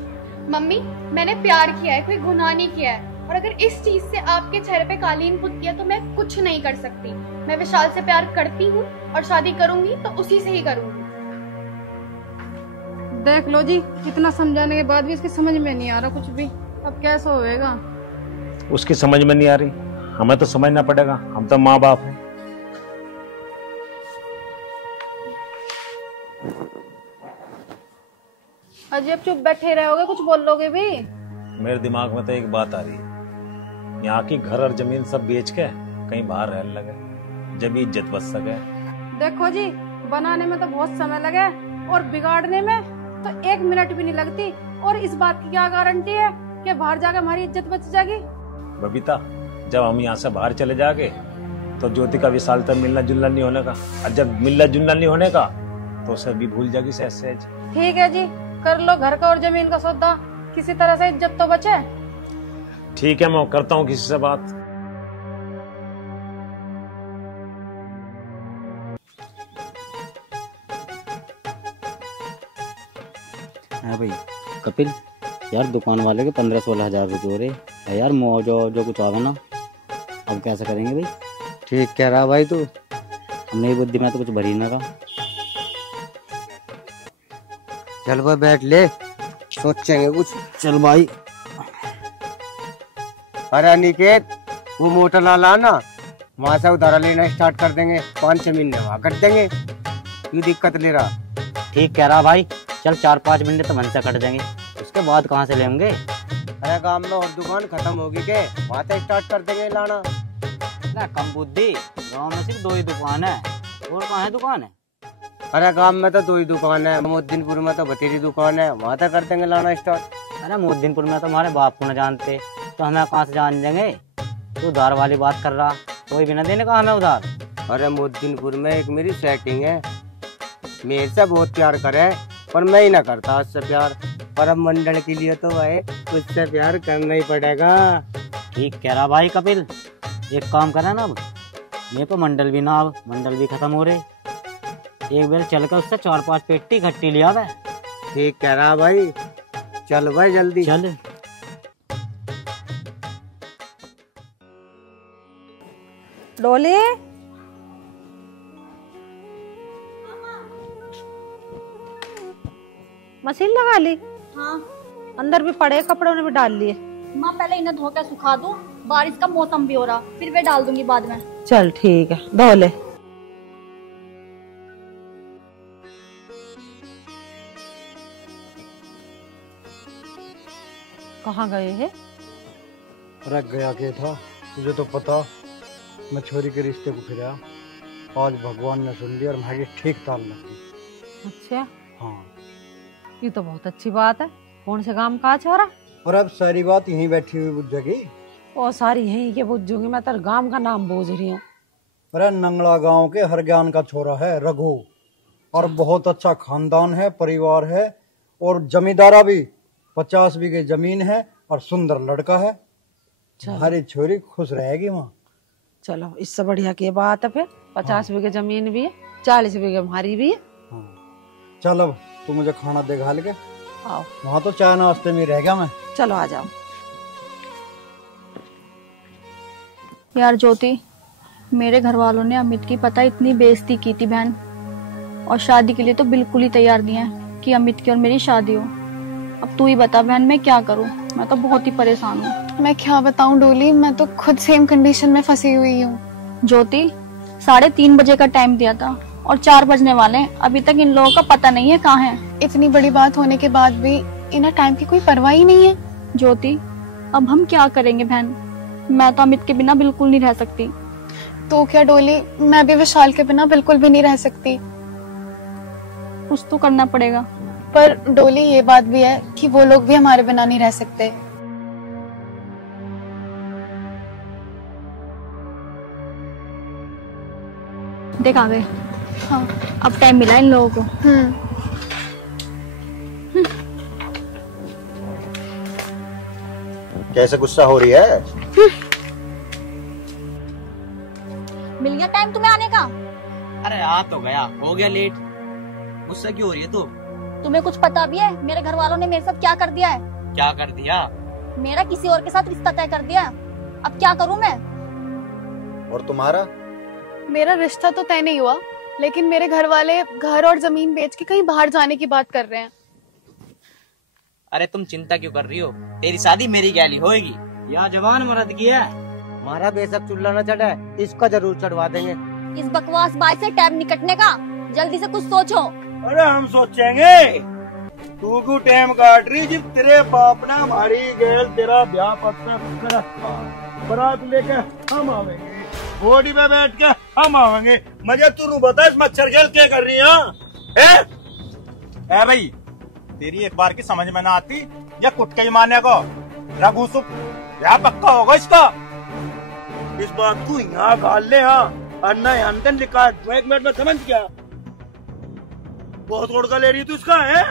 मम्मी, मैंने प्यार किया है, कोई गुनाह नहीं किया है, और अगर इस चीज से आपके चेहरे पे कालीन पुतती है तो मैं कुछ नहीं कर सकती। मैं विशाल से प्यार करती हूँ और शादी करूंगी तो उसी से ही करूंगी। देख लो जी, इतना समझाने के बाद भी इसकी समझ में नहीं आ रहा कुछ भी, अब कैसा होएगा? उसकी समझ में नहीं आ रही, हमें तो समझना पड़ेगा, हम तो माँ बाप हैं। अजी अब चुप बैठे रहोगे, कुछ बोल लोगे भी? मेरे दिमाग में तो एक बात आ रही है, यहाँ की घर और जमीन सब बेच के कहीं बाहर रहने लगे, जब इज्जत बच सके। देखो जी, बनाने में तो बहुत समय लगे और बिगाड़ने में तो 1 मिनट भी नहीं लगती। और इस बात की क्या गारंटी है कि बाहर जाकर हमारी इज्जत बच जाएगी? बबीता, जब हम यहाँ से बाहर चले जाके तो ज्योति का विशाल तक मिलना जुलना नहीं होने का, और जब मिलना जुलना नहीं होने का तो उसे भी भूल जाएगी सहज सहज। ठीक है जी, कर लो घर का और जमीन का सौदा, किसी तरह से इज्जत तो बचे। ठीक है, मैं करता हूँ किसी से बात। हाँ भाई कपिल, यार दुकान वाले के 15-16 हजार रुपये हो रहे है यार, जो कुछ आवे ना, अब कैसे करेंगे भाई? ठीक कह रहा भाई तू। मेरी बुद्धि में तो कुछ भरी ना का। चल भाई बैठ ले, सोचेंगे कुछ। चल भाई। अरे अनिकेत, वो मोटर ला ना, वहां से उधारा लेना स्टार्ट कर देंगे, 5-6 महीने वहां कर देंगे। क्यों दिक्कत ले रहा? ठीक कह रहा भाई, चल 4-5 महीने तो मन से कट जाएंगे, उसके बाद कहाँ से लेंगे? अरे गांव में और दुकान खत्म होगी के, वहां से स्टार्ट कर देंगे लाना। ना कम बुद्धि, गांव में सिर्फ 2 ही दुकान है, और कहाँ है दुकान है? अरे गांव में तो 2 ही दुकान है, मोहद्दीनपुर में तो बतेरी दुकान है, वहां तक कर देंगे लाना स्टार्ट। अरे मोहद्दीनपुर में तो हमारे बाप को न जानते, तो हमें कहाँ से जान देंगे? तू उधार वाली बात कर रहा, कोई भी न देने का हमें उधार। अरे मोहद्दीनपुर में एक मेरी सेटिंग है, मेरे से बहुत प्यार करे, पर मैं ही ना करता उससे प्यार, पर अब मंडल के लिए तो भाई उससे प्यार करना ही पड़ेगा। ठीक कह रहा भाई कपिल, एक काम करें ना, अब मेरे को मंडल भी ना, अब मंडल भी खत्म हो रहे, एक बार चल कर उससे 4-5 पेटी घट्टी लिया वे। ठीक कह रहा भाई, चल भाई जल्दी चल। डोली, मशीन लगा ली? हाँ। अंदर भी पड़े, कपड़ों ने भी डाल लिए। माँ पहले इन्हें धो के सुखा दूं, बारिश का मौसम भी हो रहा, फिर वे डाल दूंगी बाद में। चल ठीक है, धो ले। कहाँ गए हैं? अरे गया के था, तुझे तो पता, मैं छोरी के रिश्ते को फिरा, आज भगवान ने सुन लिया और भागी ठीक ताल लगी। अच्छा हाँ, ये तो बहुत अच्छी बात है। कौन से काम का छोरा? और अब सारी बात यहीं बैठी हुई बुझ जाएगी। ओ सारी यहीं के बुझूंगी, मैं तेरे गांव का नाम बूझ रही हूँ। अरे नंगला गांव के हरज्ञान का छोरा है रघु, और बहुत अच्छा खानदान है, परिवार है, और जमींदारा भी, 50 बीघे जमीन है, और सुंदर लड़का है। हमारी छोरी खुश रहेगी वहाँ। चलो इससे बढ़िया की बात है फिर। 50 बीघे जमीन भी है, 40 बीघे हमारी भी है। चल अब तू मुझे खाना दे घाल के। आओ। वहाँ तो चाय नाश्ते में रह गया मैं। चलो आ जाओ। यार ज्योति, मेरे घर वालों ने अमित की पता इतनी बेइज्जती की थी बहन, और शादी के लिए तो बिल्कुल ही तैयार नहीं है कि अमित की और मेरी शादी हो। अब तू ही बता बहन, मैं क्या करूं? मैं तो बहुत ही परेशान हूँ। मैं क्या बताऊं डोली, मैं तो खुद सेम कंडीशन में फंसी हुई हूँ। ज्योति, 3:30 बजे का टाइम दिया था और 4 बजने वाले हैं, अभी तक इन लोगों का पता नहीं है कहाँ है। इतनी बड़ी बात होने के बाद भी इन्हें टाइम की कोई परवाह ही नहीं है। ज्योति, अब हम क्या करेंगे बहन? मैं तो अमित के बिना बिल्कुल नहीं रह सकती। तो क्या डोली, मैं भी विशाल के बिना बिल्कुल भी नहीं रह सकती। कुछ तो करना पड़ेगा। पर डोली ये बात भी है कि वो लोग भी हमारे बिना नहीं रह सकते। देख आ गए। हाँ। अब टाइम मिला इन लोगों को। कैसे गुस्सा हो रही है? मिल गया टाइम तुम्हें आने का? अरे आ तो गया, हो गया लेट। गुस्सा क्यों हो रही है तू? तुम्हें कुछ पता भी है मेरे घर वालों ने मेरे साथ क्या कर दिया है? क्या कर दिया? मेरा किसी और के साथ रिश्ता तय कर दिया। अब क्या करूं मैं? और तुम्हारा? मेरा रिश्ता तो तय नहीं हुआ, लेकिन मेरे घर वाले घर और जमीन बेच के कहीं बाहर जाने की बात कर रहे हैं। अरे तुम चिंता क्यों कर रही हो? तेरी शादी मेरी गैली होएगी। यहाँ जवान मर्द की है। हमारा बेशक चूल्हा न चढ़े, इसका जरूर चढ़वा देंगे। इस बकवास बात से टाइम निकटने का, जल्दी से कुछ सोचो। अरे हम सोचेंगे। तू क्यों टाइम काट रही जब तेरे बाप ने हमारी गैल तेरा ब्याह पक्का करा। बारात लेके हम आवेंगे, बॉडी पे बैठ के हम आवेंगे। मजे तू बता इस मच्छर खेल क्या कर रही है? ए भाई, तेरी एक बार की समझ में ना आती या कुटके ही मारने को। रघु सुख ब्याह पक्का होगा इसका। इस बात को यहाँ गाल ले। हाँ अन्ना अंतन लिखा है, 1 मिनट में समझ गया। बहुत तोड़ का ले रही तू इसका है?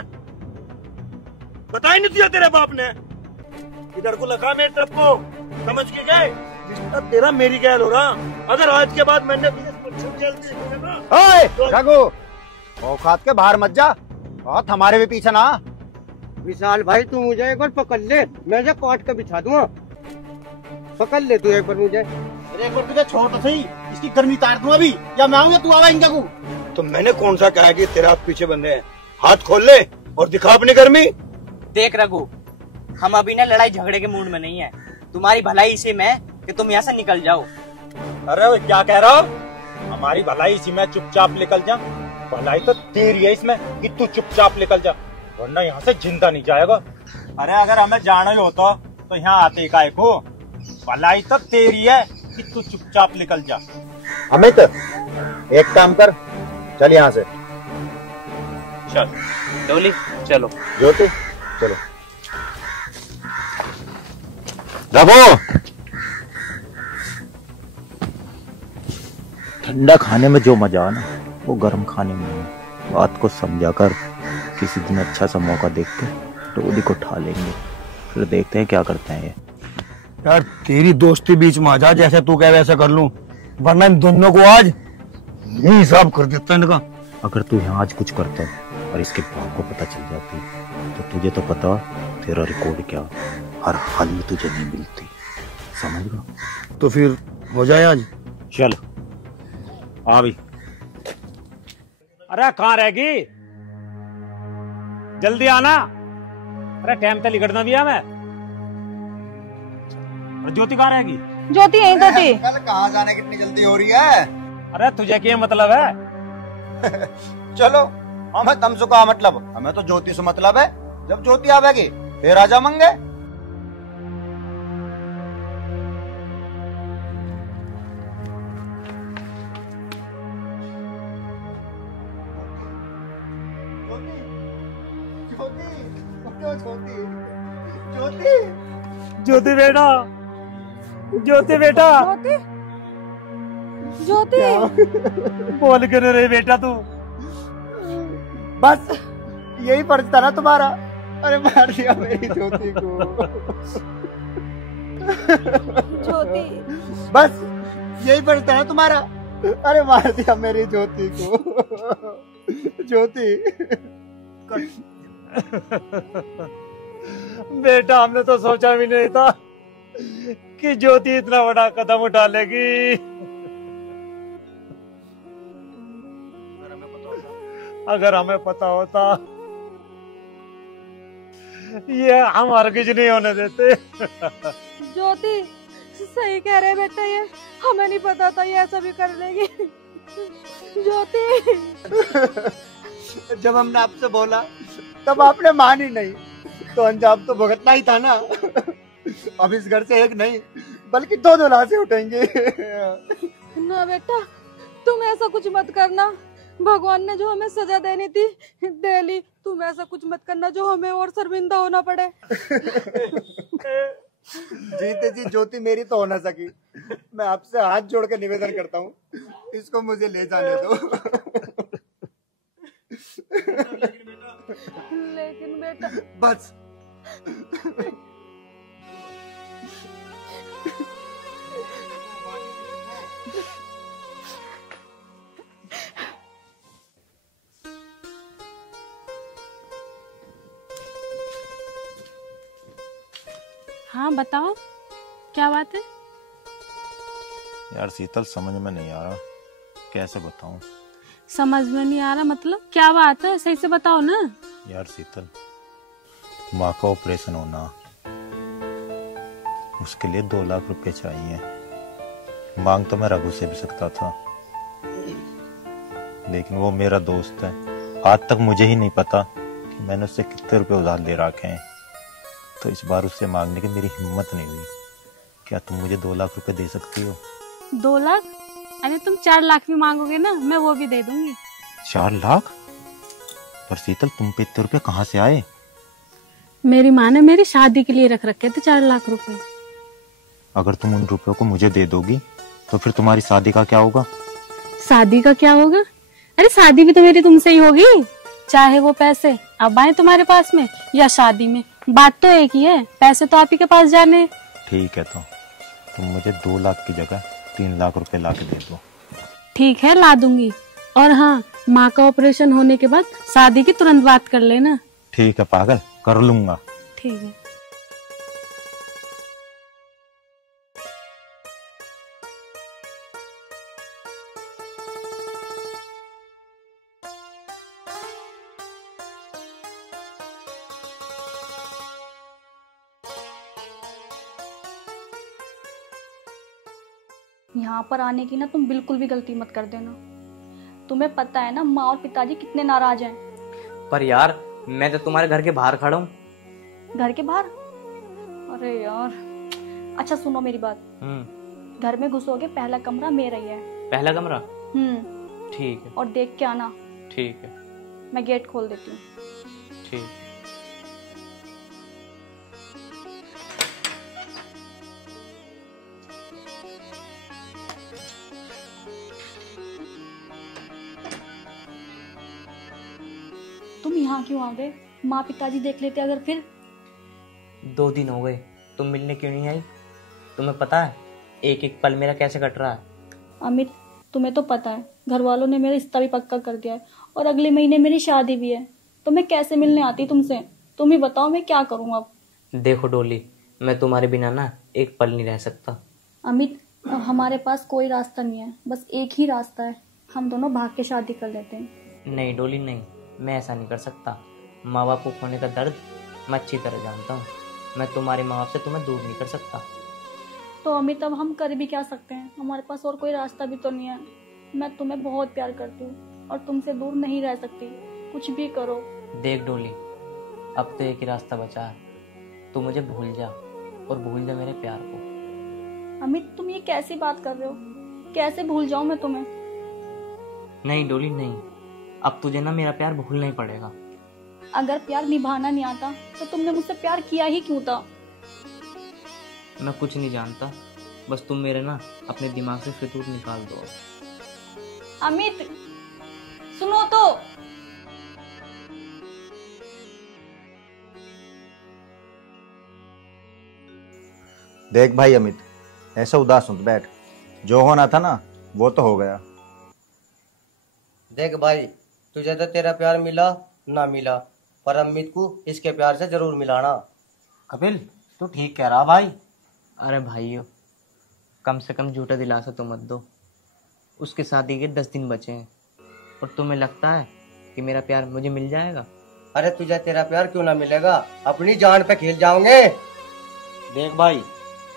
बता ही नहीं दिया तेरे बाप ने। इधर को लगा मेरे तरफ को, समझ के गए? जिसका तेरा मेरी गैल हो रहा। अगर आज के बाद मैंने रघु औकात के बाहर मत जा, और हमारे भी पीछे ना। विशाल भाई तू मुझे एक बार पकड़ ले, मैं जो काट के बिछा दूंगा। पकड़ ले तू एक बार मुझे। अरे एक बार तुझे छोड़ तो सही, इसकी गर्मी तार दूं अभी, या मैं आऊंगा तू आवा इनका को। तो मैंने कौन सा कहा कि तेरा पीछे बंदे हैं? हाथ खोल ले और दिखा अपनी गर्मी। देख रघु, हम अभी ना लड़ाई झगड़े के मूड में नहीं है। तुम्हारी भलाई इसी में कि तुम यहाँ से निकल जाओ। अरे क्या कह रहा हो? हमारी भलाई इसी में, चुपचाप निकल जा। भलाई तो तेरी है इसमें कि तू चुपचाप निकल जा, वरना यहाँ से जिंदा नहीं जाएगा। अरे अगर हमें जाना ही होता तो यहाँ आते काहे को? भलाई तो तेरी है कि तू चुपचाप निकल जा। अमित एक काम कर, चल यहाँ से। चल डोली चलो। ज्योति चलो। रघु ठंडा खाने में जो मजा है ना, वो गर्म खाने में नहीं। बात को समझा कर, किसी दिन अच्छा सा मौका देख के टोली को उठा लेंगे, फिर देखते हैं क्या करते हैं ये। यार तेरी दोस्ती बीच में आ जा, जैसे तू कह वैसे कर लूं, वरना इन दोनों को आज यही हिसाब कर देता है इनका। अगर तू यहाँ आज कुछ करता है और इसके बाप को पता चल जाती तो तुझे तो पता तेरा रिकॉर्ड क्या हर हाल में तुझे नहीं मिलती, समझ लो। तो फिर हो जाए आज। चल आ भी। अरे कहाँ रहेगी, जल्दी आना। अरे टाइम पे निकलना भी है मैं। ज्योति कहाँ रहेगी? ज्योति यहीं तो थी। कल कहाँ जाने कितनी जल्दी हो रही है? अरे तुझे क्या मतलब है? चलो हमें तुमसे क्या मतलब, हमें तो ज्योति से मतलब है। जब ज्योति आवेगी फिर आ जाएंगे। ज्योति बेटा, ज्योति बेटा, ज्योति बोल क्यों नहीं रही बेटा तू? बस यही फर्ज था ना तुम्हारा। अरे मार दिया मेरी ज्योति को। ज्योति बस यही फर्ज था ना तुम्हारा। अरे मार दिया मेरी ज्योति को। ज्योति बेटा हमने तो सोचा भी नहीं था कि ज्योति इतना बड़ा कदम उठा लेगी। अगर हमें पता होता ये हम हरगिज नहीं होने देते। ज्योति सही कह रहे बेटा, ये हमें नहीं पता था ये ऐसा भी कर लेगी। ज्योति जब हमने आपसे बोला तब आपने मानी नहीं, तो अंजाम तो भुगतना ही था ना। अब इस घर से एक नहीं बल्कि 2 लाशें उठेंगे। ना बेटा तुम ऐसा कुछ मत करना, भगवान ने जो हमें सजा देनी थी दे ली। तुम ऐसा कुछ मत करना जो हमें और शर्मिंदा होना पड़े। जीते जी ज्योति मेरी तो हो ना सकी। मैं आपसे हाथ जोड़ के निवेदन करता हूँ, इसको मुझे ले जाने दो। लेकिन बेटा बस हाँ बताओ क्या बात है? यार शीतल समझ में नहीं आ रहा, कैसे बताऊं? समझ में नहीं आ रहा मतलब क्या बात है, सही से बताओ ना। यार शीतल, माँ का ऑपरेशन होना, उसके लिए 2 लाख रुपए चाहिए। मांग तो मैं रघु से भी सकता था, लेकिन वो मेरा दोस्त है। आज तक मुझे ही नहीं पता कि मैंने उससे कितने रुपए उधार ले रखे हैं, तो इस बार उससे मांगने की मेरी हिम्मत नहीं हुई। क्या तुम मुझे 2 लाख रुपए दे सकती हो? 2 लाख? अरे तुम 4 लाख भी मांगोगे ना, मैं वो भी दे दूंगी। 4 लाख? पर शीतल, तुम पे इतने रुपए कहाँ से आए? मेरी माँ ने मेरी शादी के लिए रख रखे थे 4 लाख रुपए। अगर तुम उन रुपयों को मुझे दे दोगी तो फिर तुम्हारी शादी का क्या होगा? शादी का क्या होगा? अरे शादी भी तो मेरी तुमसे ही होगी, चाहे वो पैसे अब आए तुम्हारे पास में या शादी में, बात तो एक ही है, पैसे तो आप ही के पास जाने। ठीक है, तो तुम मुझे 2 लाख की जगह 3 लाख रुपए ला के दे दो। ठीक है, ला दूंगी। और हाँ, माँ का ऑपरेशन होने के बाद शादी की तुरंत बात कर लेना। ठीक है पागल, कर लूंगा। ठीक है। यहाँ पर आने की ना तुम बिल्कुल भी गलती मत कर देना। तुम्हें पता है ना माँ और पिताजी कितने नाराज हैं। पर यार, मैं तो तुम्हारे घर के बाहर खड़ा हूँ। घर के बाहर? अरे यार, अच्छा सुनो मेरी बात। घर में घुसोगे, पहला कमरा मेरा ही है। पहला कमरा? ठीक है। और देख के आना। ठीक है। मैं गेट खोल देती हूँ। ठीक। तुम यहाँ क्यों आ गए? माँ पिताजी देख लेते अगर फिर? 2 दिन हो गए, तुम मिलने क्यों नहीं आई? तुम्हें पता है एक एक पल मेरा कैसे कट रहा है? अमित, तुम्हें तो पता है घर वालों ने मेरा रिश्ता भी पक्का कर दिया है और अगले महीने मेरी शादी भी है, तो मैं कैसे मिलने आती तुमसे? तुम ही बताओ मैं क्या करूँ अब? देखो डोली, मैं तुम्हारे बिना ना एक पल नहीं रह सकता। अमित, अब हमारे पास कोई रास्ता नहीं है, बस एक ही रास्ता है, हम दोनों भाग के शादी कर लेते हैं। नहीं डोली नहीं, मैं ऐसा नहीं कर सकता। माँ बाप को खोने का दर्द मैं अच्छी तरह जानता हूँ। मैं तुम्हारे माँ बाप से तुम्हें दूर नहीं कर सकता। तो अमित, अब हम कर भी क्या सकते हैं? हमारे पास और कोई रास्ता भी तो नहीं है। मैं तुम्हें बहुत प्यार करती हूँ और तुमसे दूर नहीं रह सकती, कुछ भी करो। देख डोली, अब तो एक ही रास्ता बचा है, तू मुझे भूल जा और भूल जा मेरे प्यार को। अमित, तुम ये कैसी बात कर रहे हो? कैसे भूल जाऊं मैं तुम्हें? नहीं डोली नहीं, अब तुझे ना मेरा प्यार भूलना ही पड़ेगा। अगर प्यार निभाना नहीं आता तो तुमने मुझसे प्यार किया ही क्यों था? मैं कुछ नहीं जानता, बस तुम मेरे ना अपने दिमाग से फितूर निकाल दो। अमित, सुनो तो। देख भाई अमित, ऐसा उदास मत बैठ, जो होना था ना वो तो हो गया। देख भाई, तुझे तो तेरा प्यार मिला ना मिला, पर अमित को इसके प्यार से जरूर मिलाना। कपिल, तू ठीक कह रहा भाई। अरे भाइयों, कम से कम झूठा दिलासा तो मत दो। उसके शादी के 10 दिन बचे हैं और तुम्हें लगता है कि मेरा प्यार मुझे मिल जाएगा? अरे तुझे तेरा प्यार क्यों ना मिलेगा, अपनी जान पे खेल जाओगे। देख भाई,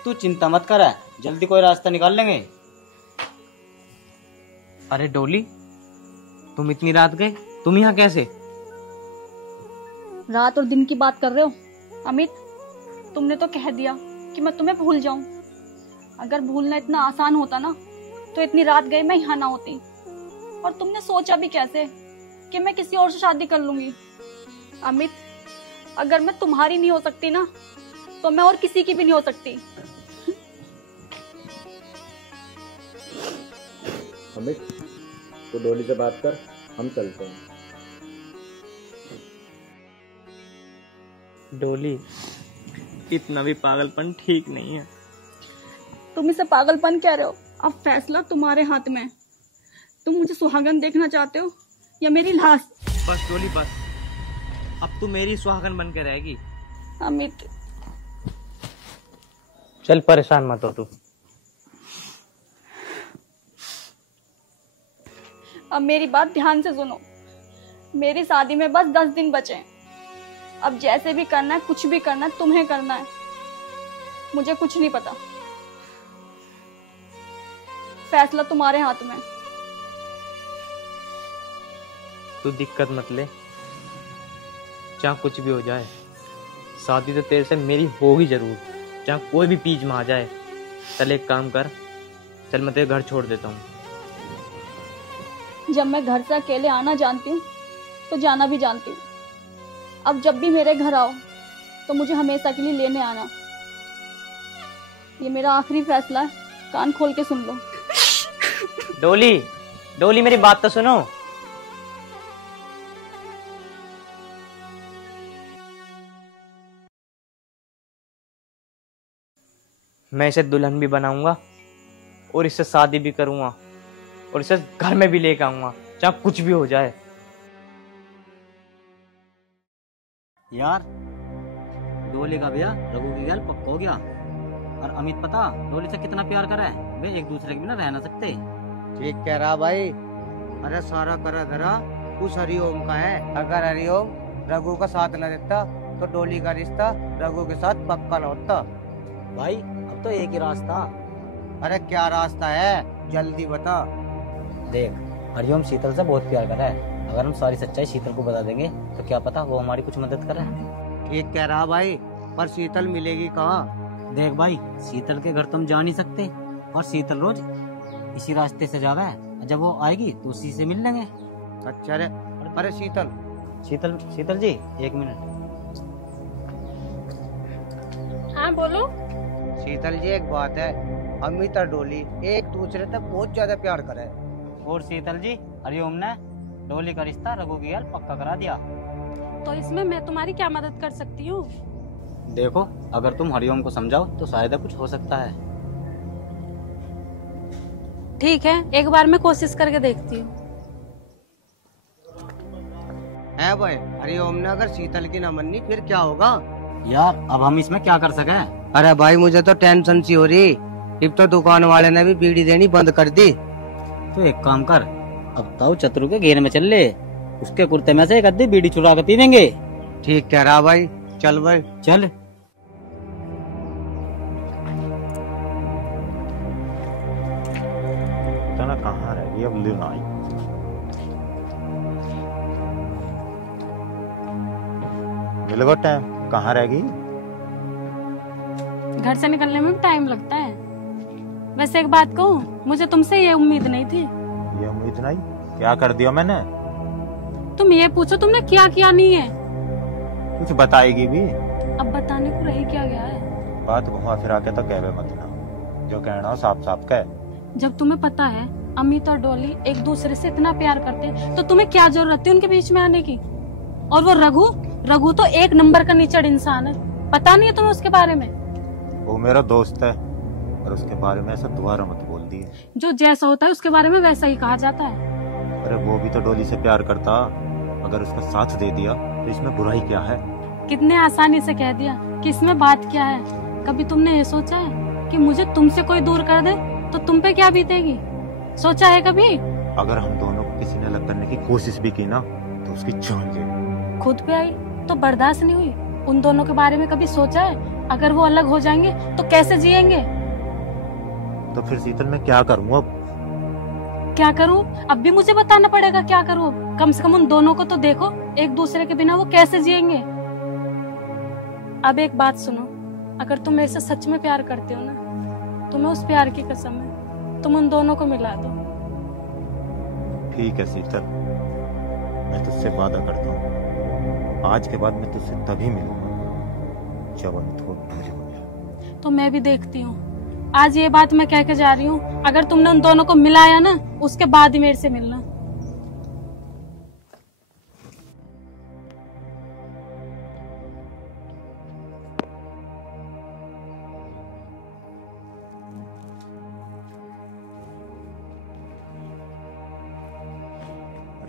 तू चिंता मत कर, जल्दी कोई रास्ता निकाल लेंगे। अरे डोली, तुम इतनी रात गए, तुम यहाँ कैसे? रात और दिन की बात कर रहे हो? अमित, तुमने तो कह दिया कि मैं तुम्हें भूल जाऊं। अगर भूलना इतना आसान होता ना तो इतनी रात गए मैं यहाँ ना होती। और तुमने सोचा भी कैसे कि मैं किसी और से शादी कर लूंगी? अमित, अगर मैं तुम्हारी नहीं हो सकती ना तो मैं और किसी की भी नहीं हो सकती। अमित, तो डोली से बात कर, हम चलते हैं। डोली, इतना भी पागलपन ठीक नहीं है। तुम इसे पागलपन कह रहे हो? अब फैसला तुम्हारे हाथ में है। तुम मुझे सुहागन देखना चाहते हो या मेरी लाश? बस डोली बस, अब तू मेरी सुहागन बन के रहेगी। अमित, चल परेशान मत हो तू। अब मेरी बात ध्यान से सुनो। मेरी शादी में बस 10 दिन बचे हैं। अब जैसे भी करना है, कुछ भी करना है, तुम्हें करना है। मुझे कुछ नहीं पता, फैसला तुम्हारे हाथ में। तू दिक्कत मत ले, चाहे कुछ भी हो जाए, शादी तो तेरे से मेरी होगी जरूर, चाहे कोई भी बीच में आ जाए। चल एक काम कर, चल मैं तेरे घर छोड़ देता हूँ। जब मैं घर से अकेले आना जानती हूँ तो जाना भी जानती हूँ। अब जब भी मेरे घर आओ तो मुझे हमेशा के लिए लेने आना। ये मेरा आखिरी फैसला है, कान खोल के सुन लो। डोली, डोली मेरी बात तो सुनो। मैं इसे दुल्हन भी बनाऊंगा और इससे शादी भी करूंगा और इसे घर में भी लेकर आऊंगा, चाहे कुछ भी हो जाए। यार डोली का भैया रघु की गैल पक्का हो गया। और अमित पता डोली से कितना प्यार करा है, वे एक दूसरे के बिना रह ना सकते। ठीक कह रहा भाई। अरे सारा करा धरा उस हरिओम का है। अगर हरिओम रघु का साथ न देता तो डोली का रिश्ता रघु के साथ पक्का न होता। भाई अब तो एक ही रास्ता। अरे क्या रास्ता है, जल्दी बता। देख, हरिओम शीतल से बहुत प्यार करा है। अगर हम सारी सच्चाई शीतल को बता देंगे तो क्या पता वो हमारी कुछ मदद करे। ठीक कह रहा भाई, पर शीतल मिलेगी कहाँ? देख भाई, शीतल के घर तुम जा नहीं सकते और शीतल रोज इसी रास्ते से जावे है। जब वो आएगी तो उसी से मिल लेंगे। अच्छा रे। अरे शीतल शीतल जी एक मिनट। हाँ बोलो। शीतल जी एक बात है, अमित और डोली एक दूसरे से बहुत ज्यादा प्यार करे। और शीतल जी हरिओम ने डोली का रिश्ता रघु की गैल पक्का करा दिया। तो इसमें मैं तुम्हारी क्या मदद कर सकती हूँ? देखो, अगर तुम हरिओम को समझाओ तो शायद कुछ हो सकता है। ठीक है, एक बार मैं कोशिश करके देखती हूँ। है भाई, हरिओम ने अगर शीतल की न मानी फिर क्या होगा? यार अब हम इसमें क्या कर सके? अरे भाई मुझे तो टेंशन सी हो रही। अब तो दुकान वाले ने भी बीड़ी देनी बंद कर दी। तो एक काम कर, अब ताऊ चतुर के घेर में चल ले, उसके कुर्ते में से एक अद्धी बीड़ी चुरा के पी देंगे। ठीक कह रहा भाई, चल भाई चल। कहाँ रहेगी अब ले आई। मिल गो टाइम, कहाँ रहेगी? घर से निकलने में भी टाइम लगता है। वैसे एक बात कहूँ, मुझे तुमसे ये उम्मीद नहीं थी। ये उम्मीद नहीं? क्या कर दिया मैंने? तुम ये पूछो तुमने क्या किया नहीं है। कुछ बताएगी भी? अब बताने को रही क्या गया है। बात घुमा फिरा के तो कहवे मत ना, जो कहना हो साफ साफ कह। जब तुम्हें पता है अमित और डोली एक दूसरे से इतना प्यार करते तो तुम्हें क्या जरूरत थी उनके बीच में आने की। और वो रघु तो एक नंबर का नीचड़ इंसान है। पता नहीं है तुम्हें उसके बारे में? वो मेरा दोस्त है और उसके बारे में ऐसा दोबारा मत बोल दिए। जो जैसा होता है उसके बारे में वैसा ही कहा जाता है। अरे वो भी तो डोली से प्यार करता, अगर उसका साथ दे दिया तो इसमें बुराई क्या है? कितने आसानी से कह दिया कि इसमें बात क्या है। कभी तुमने ये सोचा है कि मुझे तुमसे कोई दूर कर दे तो तुम पे क्या बीतेगी? सोचा है कभी? अगर हम दोनों को किसी ने अलग करने की कोशिश भी की ना तो उसकी जान ले। खुद पे आई तो बर्दाश्त नहीं हुई। उन दोनों के बारे में कभी सोचा है अगर वो अलग हो जाएंगे तो कैसे जिएंगे? तो फिर शीतल मैं क्या करूँ अब? क्या करूँ? अब भी मुझे बताना पड़ेगा क्या करूँ? कम से कम उन दोनों को तो देखो, एक दूसरे के बिना वो कैसे जिएंगे। अब एक बात सुनो, अगर तुम मेरे से सच में प्यार करते हो ना, तो मैं उस प्यार की कसम है तुम उन दोनों को मिला दो। ठीक है शीतल, मैं तुझसे वादा करता हूँ, आज के बाद मैं तुझसे तभी मिलूंगा जब अमित को मुझे मिला। तो मैं भी देखती हूँ। आज ये बात मैं कह के जा रही हूँ, अगर तुमने उन दोनों को मिलाया ना उसके बाद ही मेरे से मिलना।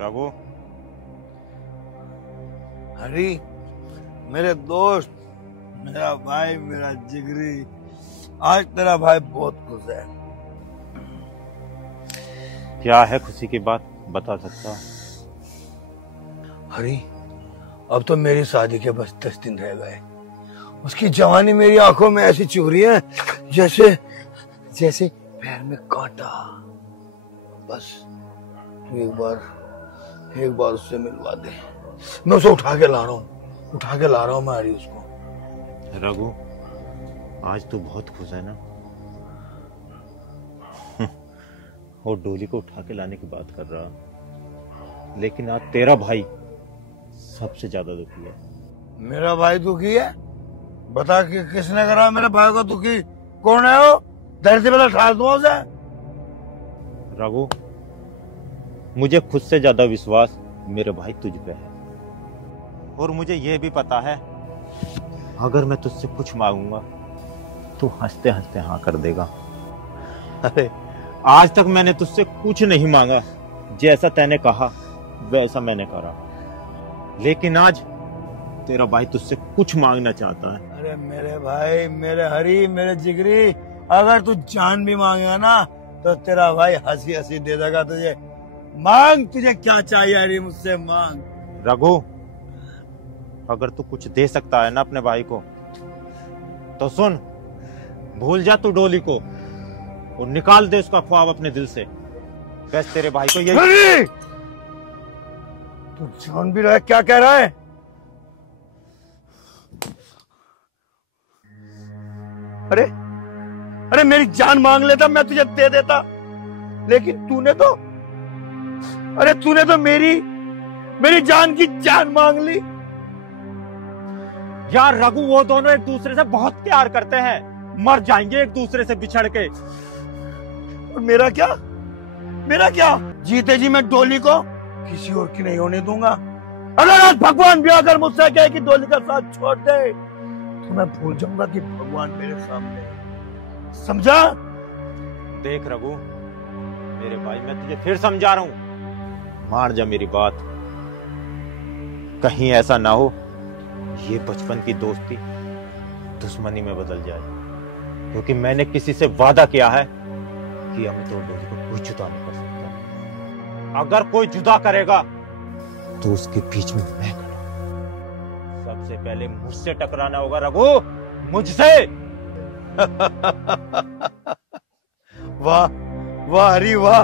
रघु, हरी मेरे दोस्त, मेरा भाई, मेरा जिगरी, आज तेरा भाई बहुत खुश है। क्या है खुशी की बात, बता सकता? हरी, अब तो मेरी शादी के बस 10 दिन रह गए। उसकी जवानी मेरी आंखों में ऐसी चुभ रही है जैसे जैसे पैर में कांटा। बस तू एक बार उससे मिलवा दे, मैं उसे उठा के ला रहा हूँ। उठा के ला रहा हूँ मैं हरी उसको। रघु, आज तू बहुत खुश है ना? और डोली को उठा के लाने की बात कर रहा, लेकिन आज तेरा भाई सबसे ज्यादा दुखी है। मेरा भाई दुखी है? बता कि किसने करा मेरे भाई को दुखी? कौन है वो? दर्द से पहले ठाल दूं उसे। रघु, मुझे खुद से ज्यादा विश्वास मेरे भाई तुझ पे है, और मुझे यह भी पता है अगर मैं तुझसे कुछ मांगूंगा तो हंसते हंसते हाँ कर देगा। अरे आज तक मैंने तुझसे कुछ नहीं मांगा, जैसा तैने कहा वैसा मैंने करा, लेकिन आज तेरा भाई तुझसे कुछ मांगना चाहता है। अरे मेरे भाई, मेरे हरी, मेरे जिगरी, अगर तू जान भी मांगेगा ना तो तेरा भाई हंसी हंसी दे देगा तुझे। मांग, तुझे क्या चाहिए हरी, मुझसे मांग। रघु, अगर तू कुछ दे सकता है ना अपने भाई को तो सुन, भूल जा तू डोली को और निकाल दे उसका ख्वाब अपने दिल से। बस तेरे भाई को यही। तू जान भी रहा है क्या कह रहा है? अरे अरे मेरी जान मांग लेता मैं तुझे दे देता, लेकिन तूने तो मेरी जान की जान मांग ली। यार रघु, वो दोनों एक दूसरे से बहुत प्यार करते हैं, मर जाएंगे एक दूसरे से बिछड़ के। और मेरा क्या? जीते जी मैं डोली को किसी और की नहीं होने दूंगा। अगर आज भगवान भी अगर मुझसे कहे कि डोली का साथ छोड़ दे तो मैं भूल जाऊंगा कि भगवान मेरे सामने, समझा? देख रघु, मेरे भाई, मैं तुझे फिर समझा रहा हूं, मान जा मेरी बात। कहीं ऐसा ना हो ये बचपन की दोस्ती दुश्मनी में बदल जाए, क्योंकि मैंने किसी से वादा किया है कि अमित और डोली को कोई जुदा नहीं कर सकता। अगर कोई जुदा करेगा तो उसके बीच में मैं खड़ा हूं। सबसे पहले मुझसे टकराना होगा रघु, मुझसे। वाह वाह हरी वाह,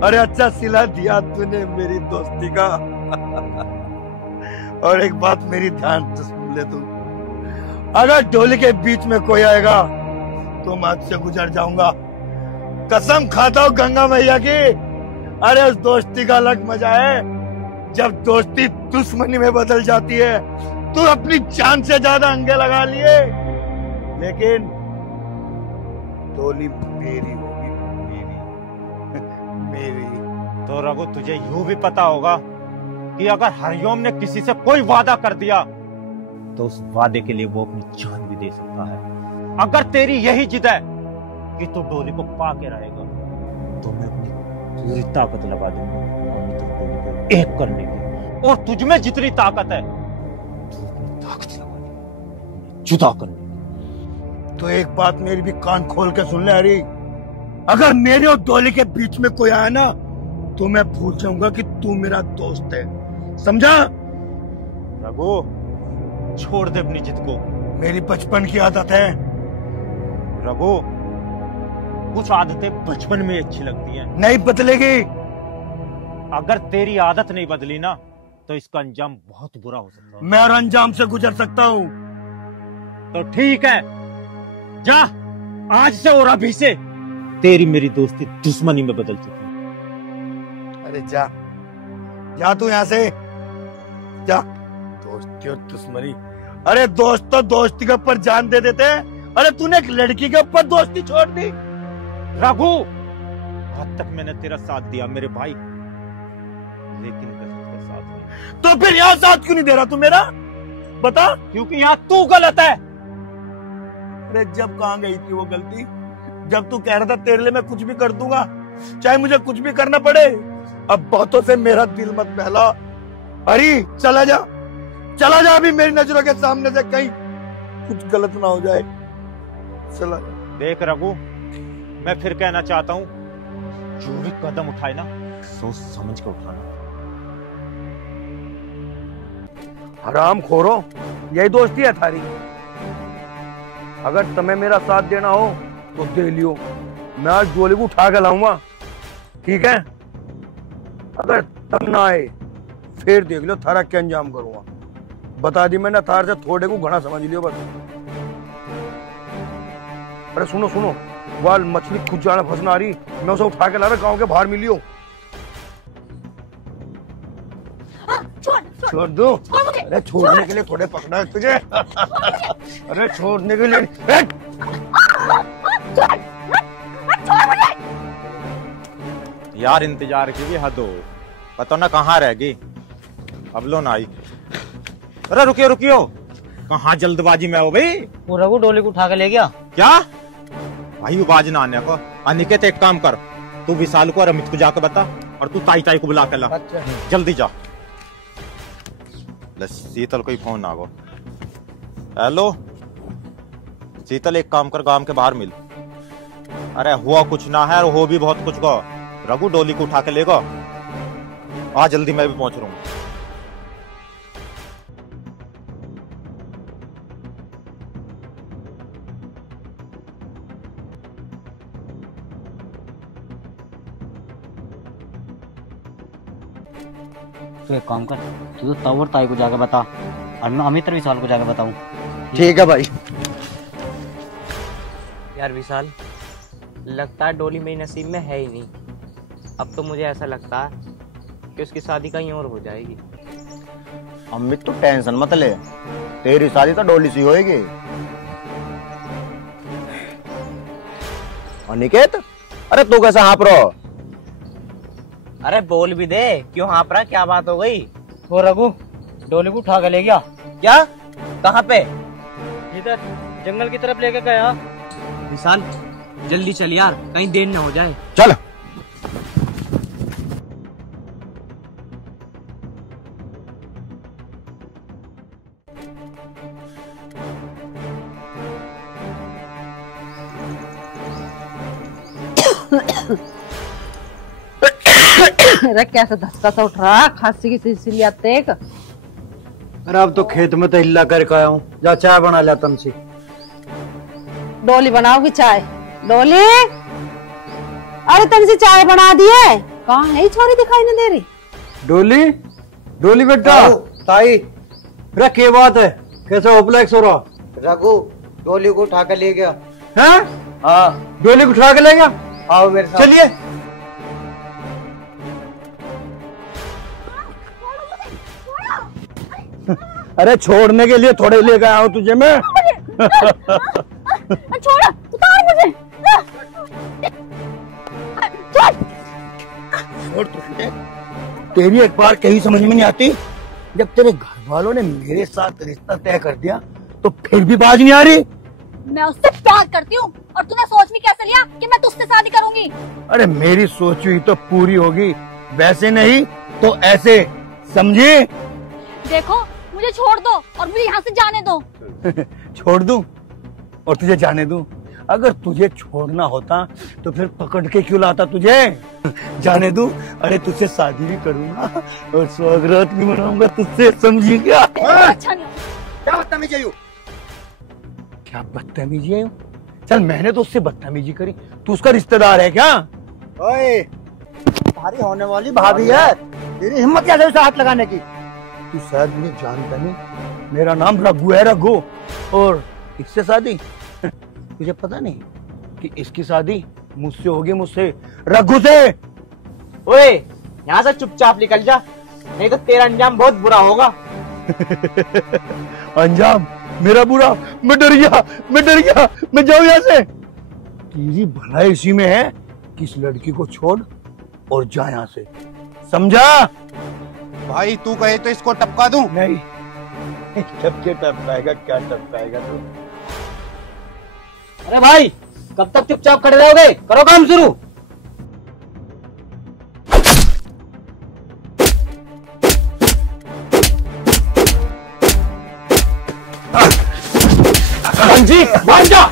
अरे अच्छा सिला दिया तूने मेरी दोस्ती का। और एक बात मेरी ध्यान से सुन ले तू, अगर डोली के बीच में कोई आएगा तो मैं से गुजर जाऊंगा। कसम खाता हूँ गंगा मैया की। अरे उस दोस्ती का अलग मजा है जब दोस्ती दुश्मनी में बदल जाती है। तू अपनी जान से ज्यादा अंगे लगा लिए, लेकिन डोली मेरी होगी, मेरी। तो रघु, तुझे यूं भी पता होगा कि अगर हरिओम ने किसी से कोई वादा कर दिया तो उस वादे के लिए वो अपनी जान भी दे सकता है। अगर तेरी यही जिद है कि तू डोली को पाके रहेगा तो मैं अपनी पूरी ताकत लगा दूंगा अमित और डोली को एक करने की, और तुझ में जितनी ताकत है तू अपनी ताकत लगा दे जुदा करने की। तो एक बात मेरी भी कान खोल के सुन ले हरी, अगर मेरे और डोली के बीच में कोई आया ना तो मैं भूल जाऊंगा कि तू मेरा दोस्त है, समझा? रघु, छोड़ दे अपनी जिद को। मेरी बचपन की आदत है। रघु, कुछ आदतें बचपन में अच्छी लगती हैं, नहीं बदलेगी। अगर तेरी आदत नहीं बदली ना तो इसका अंजाम बहुत बुरा हो सकता है। मैं और अंजाम से गुजर सकता हूँ। तो ठीक है, जा आज से और अभी से तेरी मेरी दोस्ती दुश्मनी में बदल चुकी है। अरे जा तू यहाँ से जा। दोस्ती और दुश्मनी, अरे दोस्त तो दोस्ती के ऊपर जान दे देते हैं। अरे तूने एक लड़की के ऊपर दोस्ती छोड़ दी। रघु, आज तक मैंने तेरा साथ दिया मेरे भाई, लेकिन गलत का साथ नहीं। तो फिर यहाँ साथ क्यों नहीं दे रहा तू मेरा? बता। क्योंकि यहाँ तू गलत है। अरे जब कहाँ गई थी वो गलती? जब तू कह रहा था तेरे लिए मैं कुछ भी कर दूंगा, चाहे मुझे कुछ भी करना पड़े। अब बातों से मेरा दिल मत बहला। हरी, चला जा अभी मेरी नजरों के सामने से, कहीं कुछ गलत ना हो जाए। चला। देख रघु, मैं फिर कहना चाहता हूँ, जो भी कदम उठाए ना सोच समझ कर उठाना। हराम खोरो, यही दोस्ती है थारी। अगर तुम्हें मेरा साथ देना हो तो दे लियो, मैं आज डोली को उठा के लाऊंगा, ठीक है? अगर तब ना आए फिर देख लो थारा क्या अंजाम करूंगा। बता दी मैंने, थार से थोड़े को घना समझ लियो बस। अरे सुनो सुनो, वाल मछली खुद जाना फंसना आ रही, मैं उसे उठा के ला रहा, गाँव के बाहर मिलियो। छोड़ दो। अरे छोड़ने के लिए थोड़े पकड़ा है तुझे। अरे छोड़ने के लिए यार इंतजार की भी हद हो, पता ना कहाँ रह गई, अब लो ना आई। अरे रुकियो रुकियो, कहाँ जल्दबाजी में हो भाई? वो रघु डोली को उठा के ले गया। क्या भाई आवाज ना आने को। अनिकेत एक काम कर, तू विशाल को और अमित को जाकर बता, और तू ताई ताई को बुला के ला। अच्छा। जल्दी जा। शीतल कोई फोन आ गो। हेलो शीतल, एक काम कर, गांव के बाहर मिल। अरे हुआ कुछ ना है और हो भी बहुत कुछ को। रघु डोली को उठा के लेगा, आ जल्दी, मैं भी पहुंच रहा हूँ। तो एक काम कर, तू तो तब और ताई को जाके बता, और मैं अमित और विशाल को जाके बताऊं। ठीक है भाई। यार विशाल, लगता है डोली मेरी नसीब में है ही नहीं। अब तो मुझे ऐसा लगता है कि उसकी शादी कहीं और हो जाएगी। अमित तो टेंशन मत ले, तेरी शादी तो डोली से होएगी। अनिकेत, अरे तू कैसा हाँप रहो? अरे बोल भी दे, क्यों हाँप रहा, क्या बात हो गई? वो रघु डोली को उठा के ले गया। क्या? कहाँ पे? इधर जंगल की तरफ लेके गया। विशाल जल्दी चल यार, कहीं देर न हो जाए। चल। अरे कैसे धक्का सा उठ रहा, खांसी की सिलसिलिया तेक। अरे अब तो खेत में तो हिल्ला करके आया हूँ, जा चाय बना लिया तुमसे। डोली बनाओगी चाय? डोली, अरे तुमसे चाय बना दिए, कहाँ है छोरी, दिखाई नहीं दे रही। डोली, डोली बेटा। ताई, अरे क्या बात है, कैसे ओपलेक्स हो रहा? रघु डोली को उठा के ले गया। हैं? हाँ, डोली को उठा के ले गया। आओ मेरे साथ। चलिए। अरे छोड़ने के लिए थोड़े ले गया हूँ तुझे मैं। छोड़, उतार मुझे। छोड़ तुझे। तेरी एक बार कहीं समझ में नहीं आती, जब तेरे घर वालों ने मेरे साथ रिश्ता तय कर दिया तो फिर भी बाज नहीं आ रही। मैं उससे प्यार करती हूँ और तूने सोच भी कैसे लिया कि मैं तुझसे शादी करूंगी? अरे मेरी सोच हुई तो पूरी होगी, वैसे नहीं तो ऐसे, समझे? देखो मुझे छोड़ दो और मुझे यहाँ से जाने दो। छोड़ दूं और तुझे जाने दूं? अगर तुझे छोड़ना होता तो फिर पकड़ के क्यों लाता तुझे? जाने दूं? अरे तुझसे शादी भी करूंगा और स्वागत भी मनाऊंगा तुझसे, समझी क्या? अच्छा नहीं। क्या बदतमीजी है? क्या बदतमीजी है? चल मैंने तो उससे बदतमीजी करी, तू उसका रिश्तेदार है क्या? ओए, तुम्हारी होने वाली भाभी है, तेरी हिम्मत क्या है उसे हाथ लगाने की? तू शायद मुझे जानता नहीं, मेरा नाम रघु है, रघु। और इससे शादी तुझे पता नहीं कि इसकी शादी मुझसे होगी, मुझसे, रघु से। ओए यहाँ से चुपचाप निकल जा, नहीं तो तेरा अंजाम बहुत बुरा होगा। अंजाम मेरा बुरा? मैं डर गया, मैं डर गया, मैं जाऊं यहाँ से। तेरी भलाई इसी में है कि इस लड़की को छोड़ और जा यहाँ से, समझा? भाई तू कहे तो इसको टपका दूं? नहीं, टपके टपकाएगा क्या, टपकाएगा तू? अरे भाई कब तक चुपचाप खड़े रहोगे, करो काम शुरू। संजीव मान जा,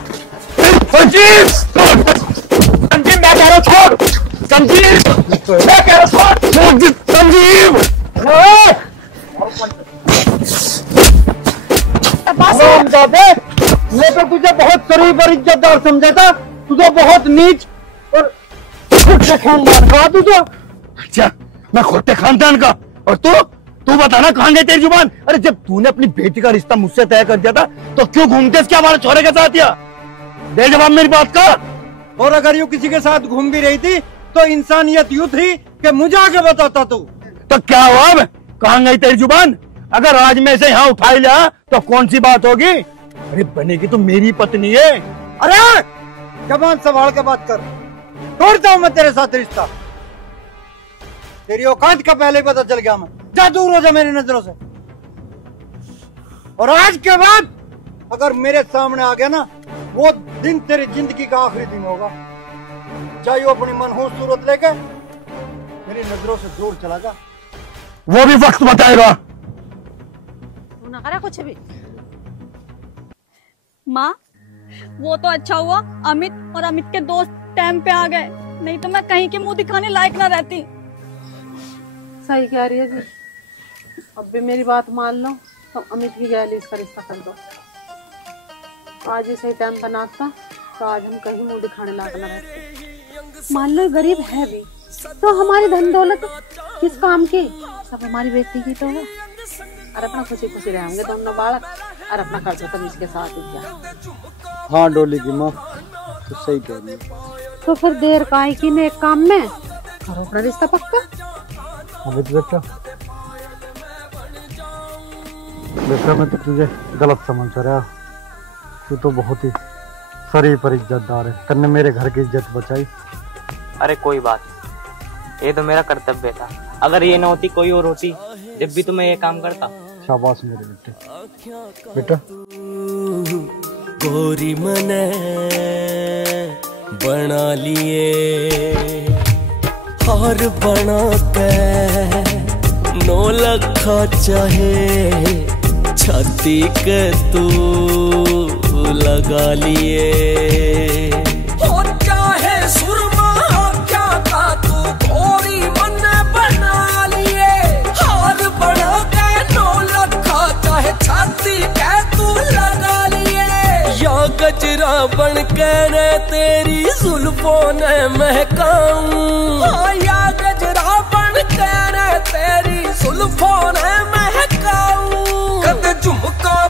संजीव, संजीव मैं कह रहा हूँ छोड़, संजीव मैं कह रहा हूँ छोड़, संजीव। मैं तो तुझे बहुत शरीफ और इज्जतदार समझा था, तुझे बहुत नीच और खुद खानदान का तुझे। अच्छा मैं खुद खानदान का, और तू तू बता ना कहाँ गई तेरी जुबान? अरे जब तूने अपनी बेटी का रिश्ता मुझसे तय कर दिया था तो क्यों घूमते क्या हमारे छोरे के साथ? या दे जवाब मेरी बात का। और अगर यूं किसी के साथ घूम भी रही थी तो इंसानियत यूं थी कि मुझे आके बताता तू। तो क्या हुआ अब? कहाँ गई तेरी जुबान? अगर आज में से यहाँ उठाई लिया तो कौन सी बात होगी? अरे बनेगी तो मेरी पत्नी है। अरे जबान संभाल के बात कर, तोड़ता हूं मैं तेरे साथ रिश्ता। तेरी औकात का पहले ही पता चल गया मैं। जा दूर हो जा मेरी नजरों से। और आज के बाद अगर मेरे सामने आ गया ना, वो दिन तेरी जिंदगी का आखिरी दिन होगा। चाहे वो अपनी मनहूस सूरत लेके मेरी नजरों से दूर चला जा। वो भी वक्त बताएगा। तू ना करा कुछ भी। माँ वो तो अच्छा हुआ अमित और अमित के दोस्त टाइम पे आ गए, नहीं तो मैं कहीं के मुंह दिखाने लायक ना रहती। सही कह रही है जी। अब भी मेरी बात मान लो तो अमित की गैली इसका रिश्ता कर दो। आज ही सही टाइम पर नाचता तो आज हम कहीं मुंह दिखाने लायक ना रहते। मान लो गरीब है भी तो हमारी धन दौलत किस काम की? सब हमारी बेटी की तो है। और अपना खुशी खुशी रहेंगे दोनों बालक और अपना खर्चा तो इसके साथ ही किया। हाँ डोली की माँ तो सही कह रही है। तो फिर देर काहे की ने एक काम में करो अपना रिश्ता पक्का। अमित बेटा, बेटा मैं तो तुझे गलत समझ रहा। तू तो बहुत ही शरीफ और इज्जतदार है। तन्ने मेरे घर की इज्जत बचाई। अरे कोई बात, ये तो मेरा कर्तव्य था। अगर ये न होती कोई और होती जब भी तो मैं ये काम करता। शाबाश मेरे बेटे। बेटा गोरी मने बना लिए हार बना के 9 लखा चाहे छाती के तू लगा लिए। हो चाहे सुरमा क्या का तू गोरी मने बना लिए हार बना के 9 लखा चाहे छाती के तू लगा लिए। या गजरा बन के रे तेरी जुल्फों ने महकाऊं, या